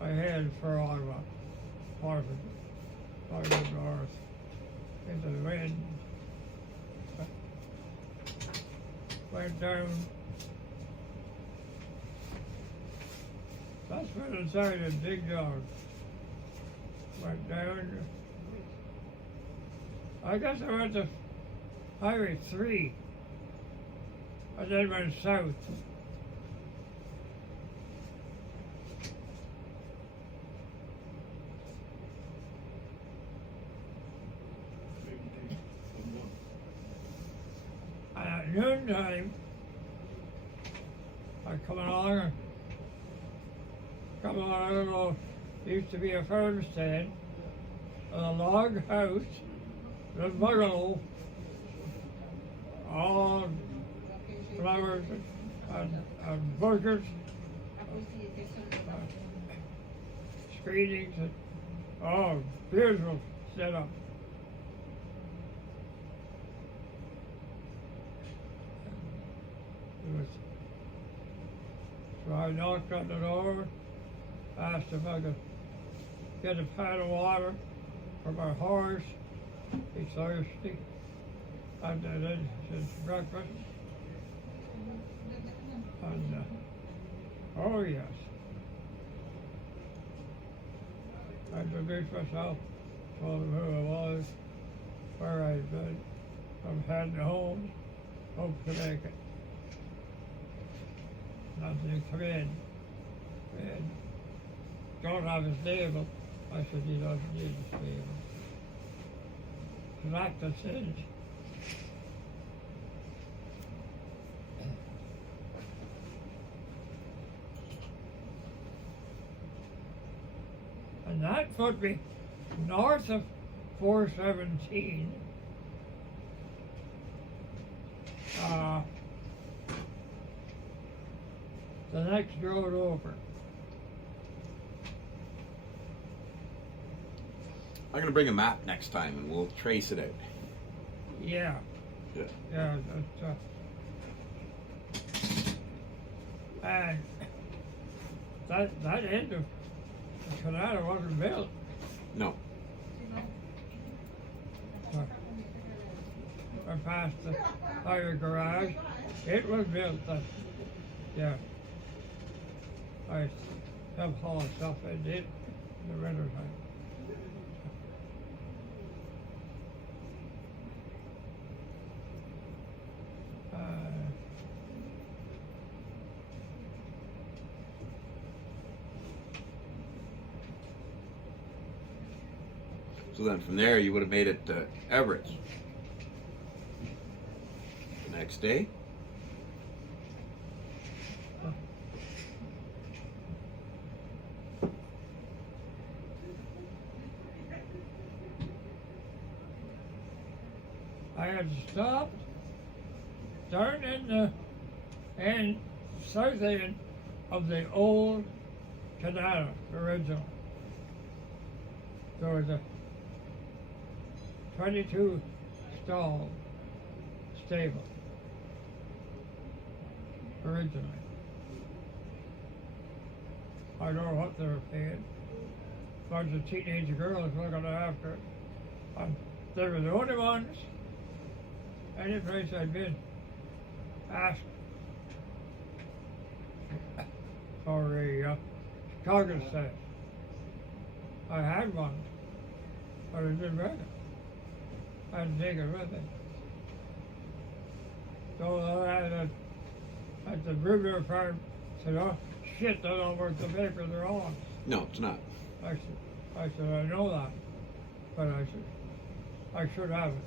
I headed for Ottawa, farther north, into the wind. Went down. That's when I started a big dog. Went down. I guess I went to Highway 3. And then went south. And at noontime, I come along, I don't know, used to be a farmstead, and a log house, and a bungalow, all flowers and bushes, screenings, and oh, beautiful setup. So I knocked on the door, asked if I could get a pan of water for my horse. He's thirsty. And then he said, breakfast. And, oh yes. introduced myself, told them who I was, where I'd been. I'm heading home, hope to make it. Nothing to come in. And don't have his name. I said, he doesn't need his name. Collect the sins. And that put me north of 417. The next road over. I'm gonna bring a map next time and we'll trace it out. Yeah. Yeah. Yeah, and that end of the canal wasn't built. No. I passed the highway garage. It was built then. Yeah. I have hauled stuff in it in the winter time. So then from there you would have made it to Everett's. The next day. I had stopped down in the south end of the old canal, original. There was a 22 stall stable originally. I don't know what they were paying. Bunch of teenage girls looking after it. They were the only ones, any place I'd been, asked for a cargo set. I had one, but it didn't work. I had to take it with me. So at the River Farm said, "Oh shit, that's all worth the paper they're on." No, it's not. I said, I know that, but I said, I should have it.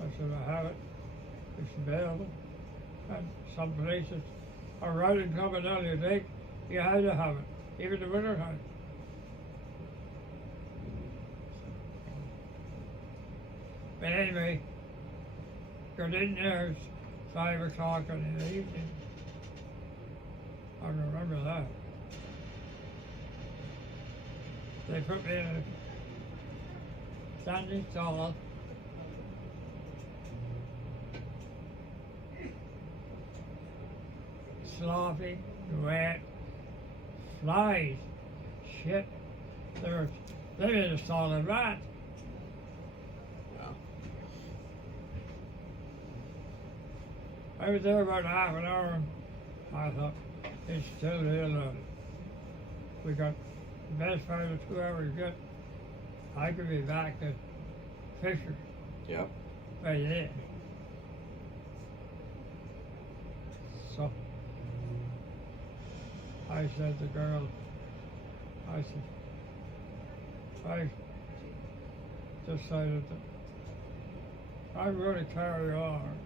I said, I have it. It's available. And some places are right in Covenant, you think, you had to have it, even in the winter time. But anyway, got in there, it's 5 o'clock in the evening. I remember that. They put me in a standing stall. Sloppy, wet, flies, shit. They made a solid rat. Wow. I was there about half an hour. I thought, it's still here, loaded. We got the best part of 2 hours yet. I could be back at Fisher Yep. by then. So I said to the girl, I decided that I'm going to carry on.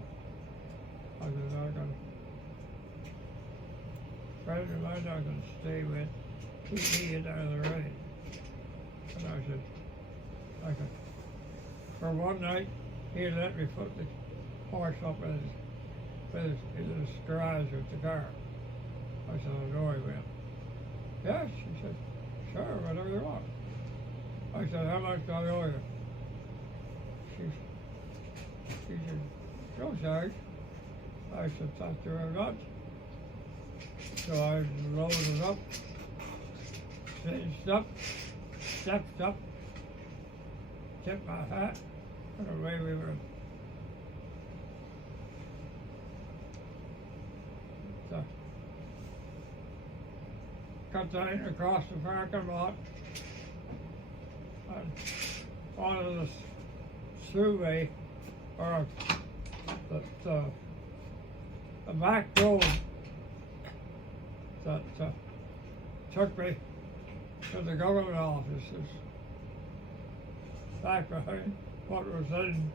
I said, I'm going to, friend of mine I'm going to stay with, keep me out of the rain. And I said, for one night, he let me put the horse up in his garage with the car. I said, I know he will. Yes, she said, sure, whatever you want. I said, how much do I owe you? She said, no charge. I said, thank you very much. So I loaded up, cinched up, stepped up, tipped my hat, and away we went. So, got down across the parking lot, And on this throughway, or the back road that took me to the government offices back behind what was in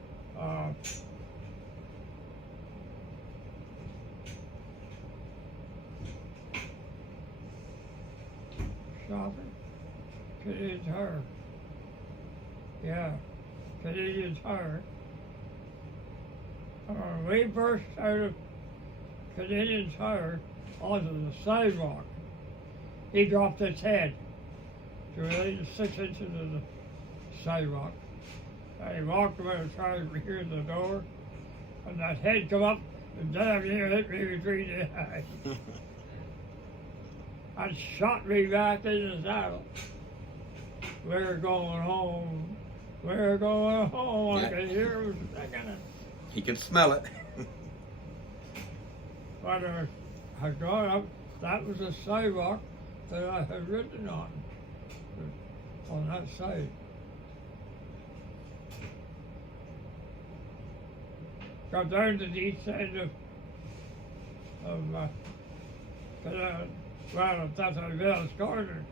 shopping, Canadian Tire. Yeah, Canadian Tire. We burst out of Canadian Tire onto the sidewalk. He dropped his head to within 6 inches of the sidewalk. And he walked away and tried to hear the door, and that head come up and damn near hit me between the eyes. And shot me back in the saddle. We're going home. We're going home. I could hear him singing it. He can smell it. But I had gone up, that was the sidewalk that I had ridden on that side. Got down to the east side of well, that's a Village Corner.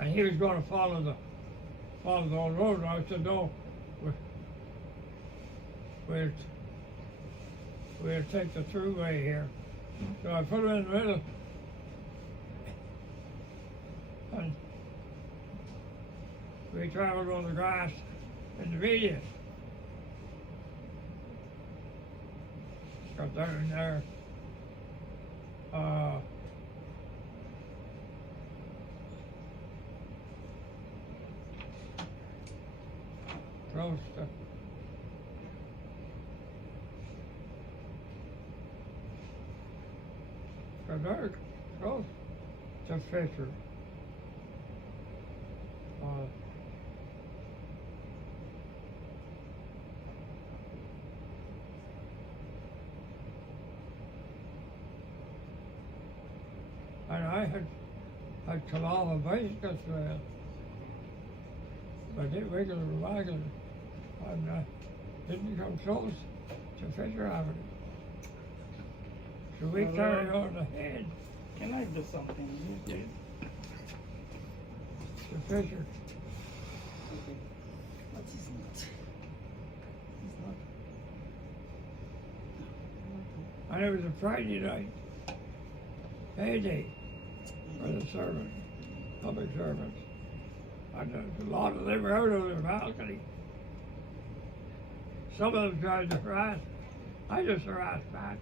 And he was going to follow the old road, and I said, no, we'll take the throughway here. So I put him in the middle, and we traveled on the grass in the median. Got down there. Close to very close to Fisher. And I had come off a bicycle trail, but it wiggled the wagon and didn't come close to Fisher Avenue. So we carried on ahead. Can I do something? Yeah. To Fisher. Okay. What is not? It's not. And it was a Friday night, payday for the servants, public servants. And a lot of them were out on their balcony. Some of them tried to harass. I just harassed back.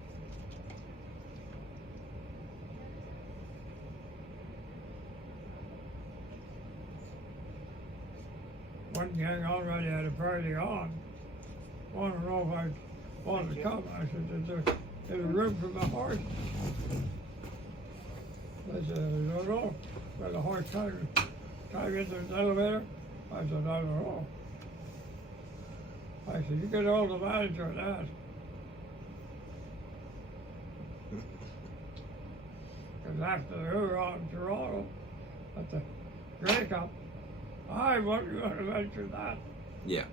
One gang already had a party on. Wanted to know if I wanted to come. I said, there's room for the horse. They said, I don't know. But the horse came into the elevator. I said, I don't know. I said, you get all the manager of that. Because after the hurrah in Toronto at the Grey Cup, I wasn't going to venture that. Yeah.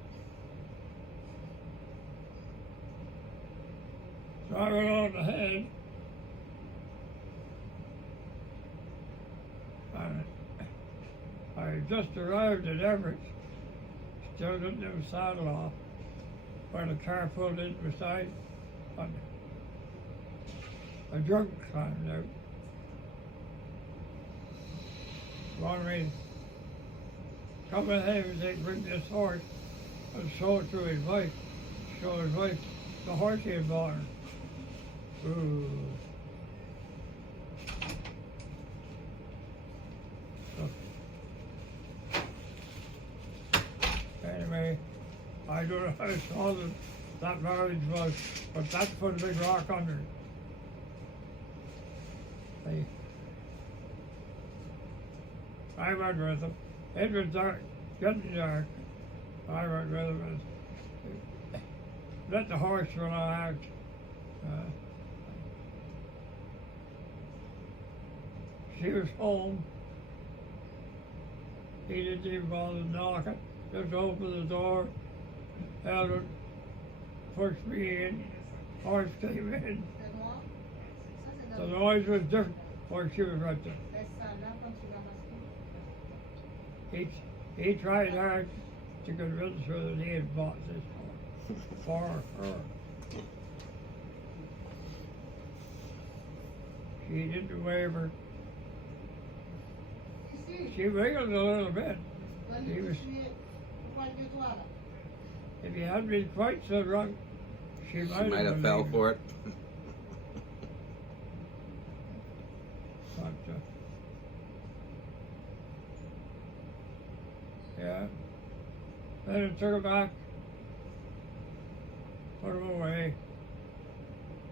So I went on ahead. And I just arrived at Everett. Still didn't have a saddle off. When the car pulled in beside, and a drunk climbed out. Wanted me to come ahead and say, bring this horse and show it to his wife. Show his wife the horse he had bought her. Ooh. So, anyway, I don't know how solid that marriage was, but that put a big rock under it. I went with him. It was dark, getting dark. I went with him and let the horse run out. She was home. He didn't even bother knocking. Just opened the door, held it, pushed me in. Horse came in. C'est noir. Ça, c'est The dans noise was different when she was right there. laisse ça là quand tu vas masquer. He tried hard to convince her that he had bought this for her. She didn't waver. Ici. She wiggled a little bit. Là, He was- tu es au poil de toi, là. If he hadn't been quite so drunk, she She might have fell believed for it. But, yeah. Then it took her back, put him away,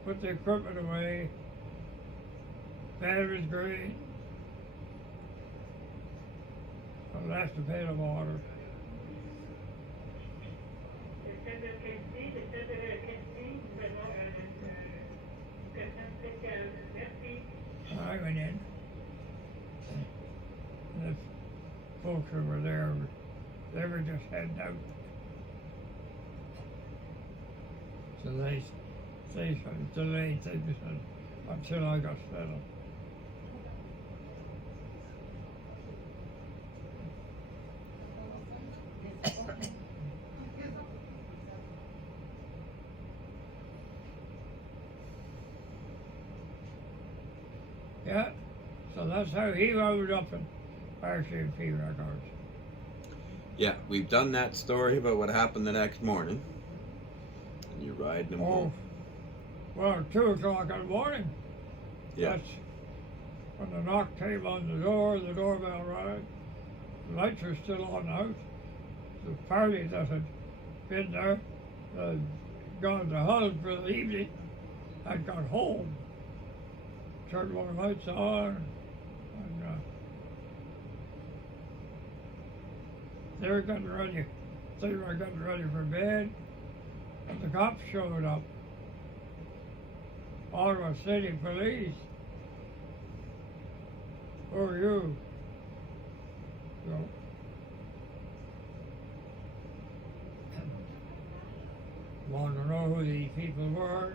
put the equipment away, bed was great. I left to pay the water. I went in. And the folks who were there, they were just heading out. So they delayed things until I got settled. Yeah, so that's how he wound up in RCMP records. Yeah, we've done that story about what happened the next morning. And you riding him Oh, home. well, 2 o'clock in the morning. Yeah. That's when the knock came on the doorbell rang. The lights were still on the house. The party that had been there, gone to Holland for the evening, had got home. Turned one of the lights on, and they were getting ready. They were getting ready for bed, and the cops showed up. Ottawa City Police. Who are you? So, wanted to know who these people were,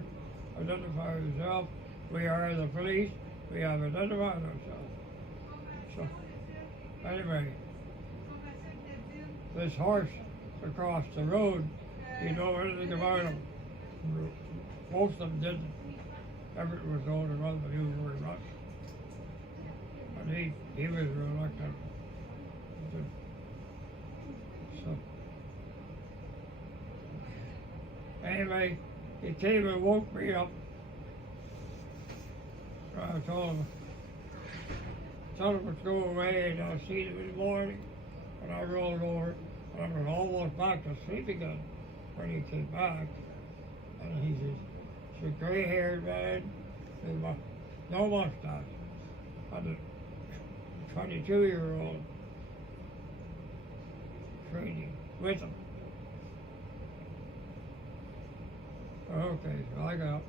identify yourself. We are the police. We have identified ourselves. So, anyway, this horse across the road, you know anything about him? Most of them didn't. Everett was the only one that knew very much. But he was reluctant. So, anyway, he came and woke me up. I told him to go away, and I seen him in the morning, and I rolled over, and I was almost back to sleep again when he came back, and he says, "It's a gray-haired man, with no mustache, and a 22-year-old training with him." Okay, so I got up,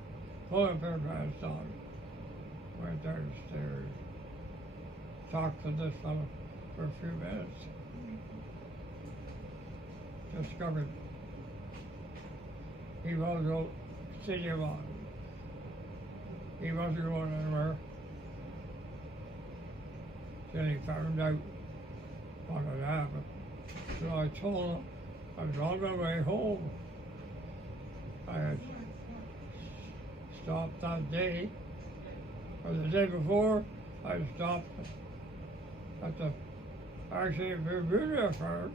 pulled up their pants on, went downstairs, talked to this fellow for a few minutes, discovered he was a city of Ottawa. He wasn't going anywhere. Then he found out what had happened. So I told him I was on my way home. I had stopped that day, or the day before, I stopped at the RCMP Bermuda farm,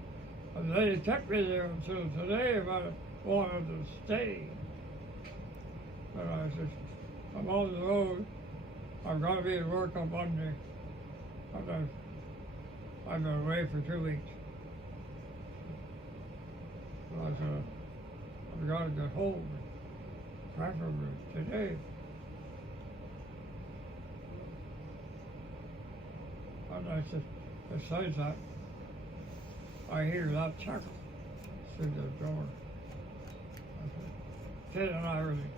and they kept me there until today if I wanted to stay. But I said, I'm on the road, I've got to be at work on Monday, and I've been away for 2 weeks. So I said, I've got to get home, preferably today. And I said, besides that, I hear that chuckle through the door. I said, Ted and I really.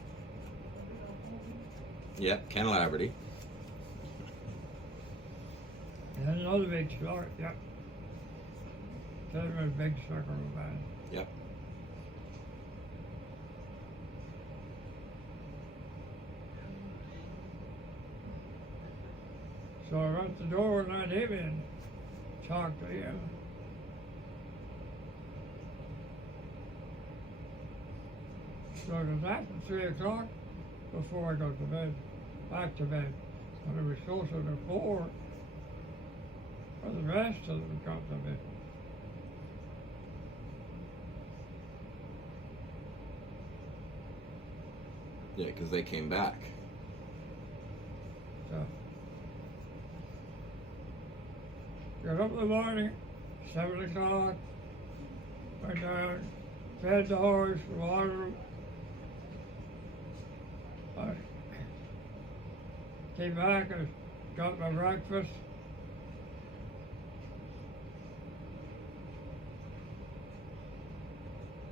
Yep, Ken Laverty. And another big story, yep. came in a big circle of man. Yep. So I went to the door and let him in, talked to him. So it was after 3 o'clock before I got to bed, back to bed. And it was closer to 4 for the rest of them got to bed. Yeah, because they came back. So got up in the morning, 7 o'clock, went down, fed the horse, watered him. I came back and got my breakfast.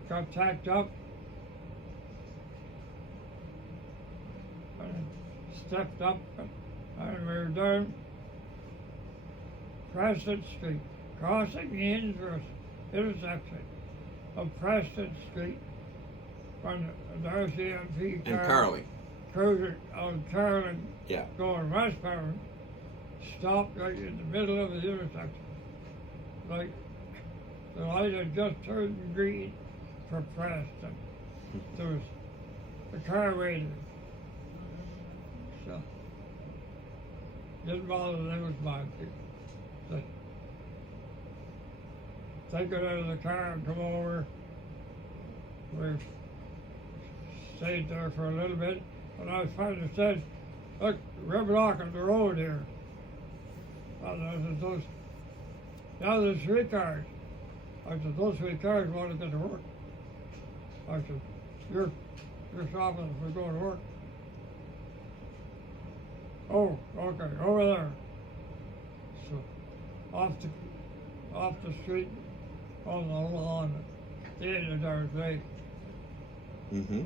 Got tacked up. And stepped up and we were down Preston Street, crossing the intersection of Preston Street when the RCMP And car Carly. cruising on Carolyn Yeah. going westbound stopped right in the middle of the intersection. Like the light had just turned green for Preston. There was the car waiting. So didn't bother them as much. They got out of the car and come over. We stayed there for a little bit, and I finally said, "Look, we're blocking the road here." And I said, now there's 3 cars. I said, those 3 cars want to get to work. I said, you're stopping if we're going to work. Oh, okay, over there. So off the street on the lawn, the end of our place. Mm-hmm.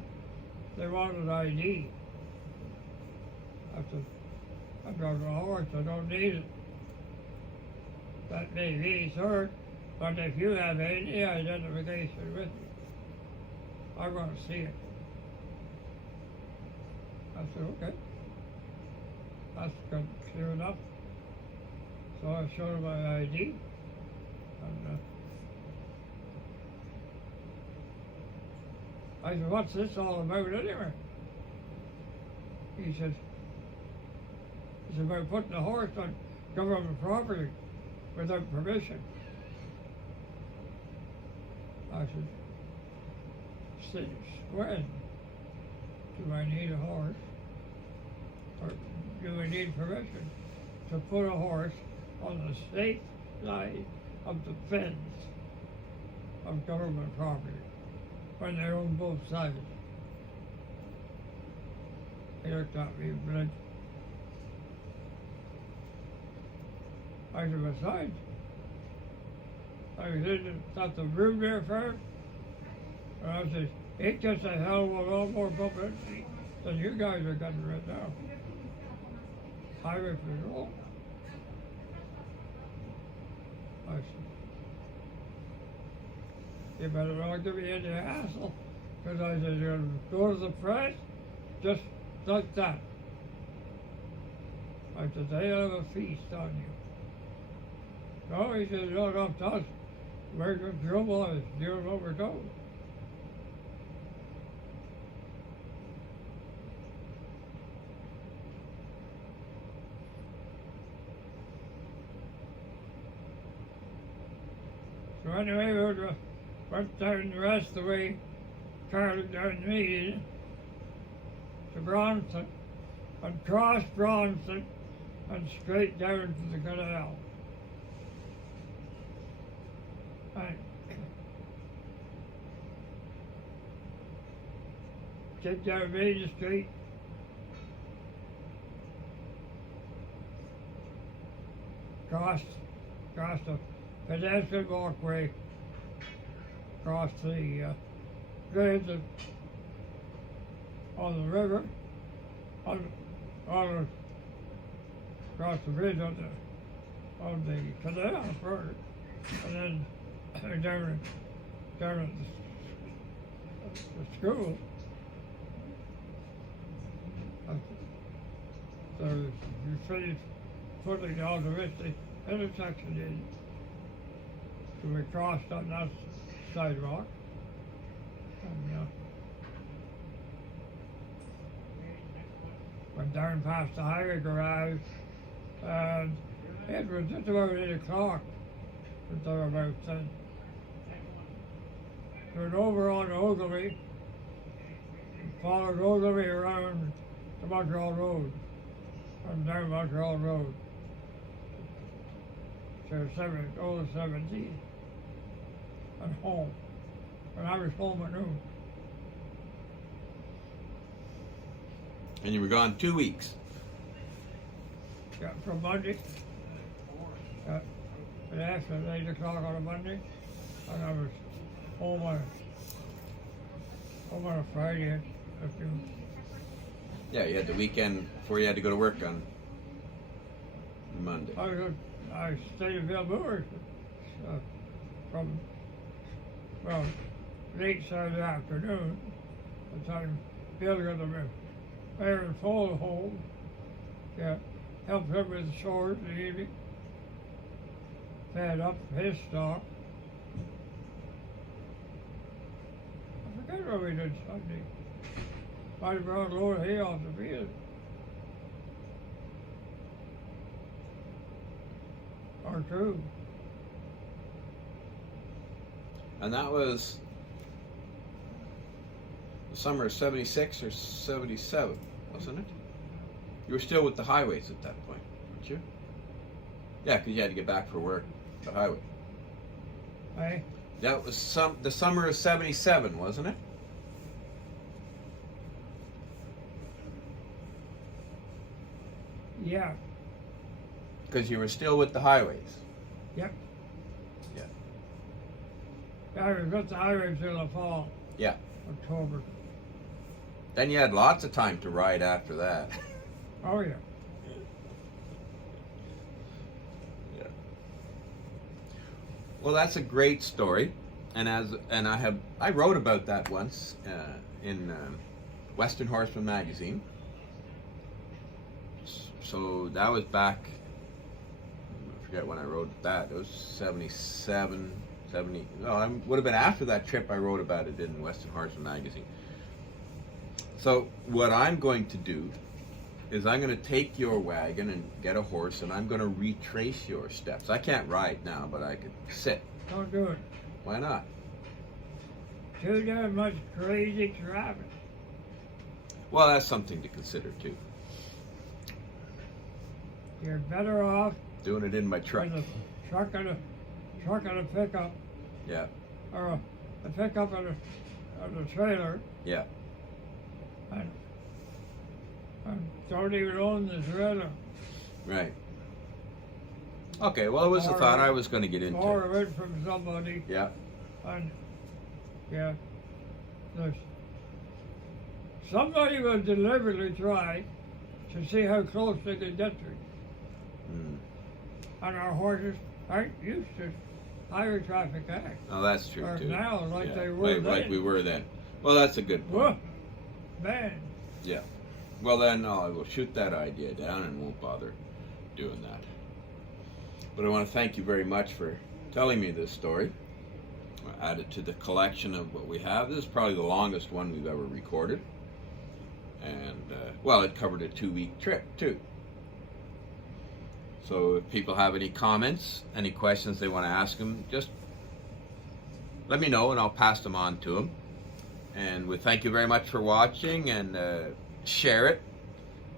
They wanted ID. I said, I'm driving a horse, I don't need it. That may be, sir, but if you have any identification with you, I'm going to see it. I said, okay. That's good, clear enough. So I showed him my ID. And I said, what's this all about anyway? He said, it's about putting a horse on government property without permission. I said, when do I need a horse? Or do I need permission to put a horse on the state side of the fence of government property when they own both sides? He looked at me and blinked. I said, besides, I said, got the room there for it? And I said, it gets a hell of a lot more publicity than you guys are getting right now. Highway patrol. I said, you better not give me any hassle, because I said, you're going to go to the press just like that. I said, they have a feast on you. No, he said, no, not to us. We're in trouble, I was doing what we're told. So anyway, we went down the rest of the way, carried down the meeting to Bronson, and crossed Bronson, and straight down to the canal. And get down Main Street, crossed the pedestrian walkway, across the bridge on the river, across the bridge on the canal first, and then down at the school. So you finish putting all the rest of the intersection in. So we crossed on that sidewalk. And went down past the highway garage, and it was just about 8 o'clock, or thereabouts then. Went over on Ogilvy, followed Ogilvy around to Montreal Road, and down Montreal Road to 17, and home. And I was home at noon. And you were gone 2 weeks. Yeah, from Monday. And after 8 o'clock on a Monday, and I was home on a Friday afternoon. Yeah, you had the weekend before you had to go to work on Monday. I stayed in Vilmoor from, well, late Saturday afternoon, the time Bill got the mayor and fall home. Yeah, helped him with the chores in the evening. Fed up his stock. I forget what we did Sunday. Might have brought a load of hay off the field. Or two. And that was the summer of 76 or 77, wasn't it? You were still with the highways at that point, weren't you? Yeah, because you had to get back for work, the highway. Hey? That was the summer of 77, wasn't it? Yeah. Because you were still with the highways. Yep. Yeah. I was with the highway till the fall. Yeah. October. Then you had lots of time to ride after that. Oh yeah. Yeah. Well, that's a great story, and I wrote about that once in Western Horseman magazine. So that was back. I forget when I wrote that. It was 77, 70. No, it would have been after that trip I wrote about it in Western Horseman magazine. So what I'm going to do is I'm going to take your wagon and get a horse, and I'm going to retrace your steps. I can't ride now, but I could sit. Don't do it. Why not? Too damn much crazy traffic. Well, that's something to consider too. You're better off Doing it in my truck. with a truck and a pickup, Yeah, or a pickup and a trailer, yeah. and don't even own the trailer. Right. Okay, well, it was a thought I was going to get into. Borrow it from somebody, Yeah, and yeah, there's somebody will deliberately try to see how close they can get to it. mm. And our horses aren't used to higher traffic acts. Oh, that's true Or too. now, like Yeah, they were then. like we were then. Well, that's a good point. Whoa, man. Yeah. Well, then I will shoot that idea down and won't bother doing that. But I want to thank you very much for telling me this story. I added to the collection of what we have. This is probably the longest one we've ever recorded. And, well, it covered a 2-week trip, too. So if people have any comments, any questions they want to ask them, just let me know and I'll pass them on to them. And we thank you very much for watching, and share it,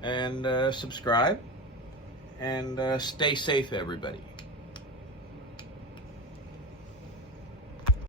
and subscribe, and stay safe, everybody.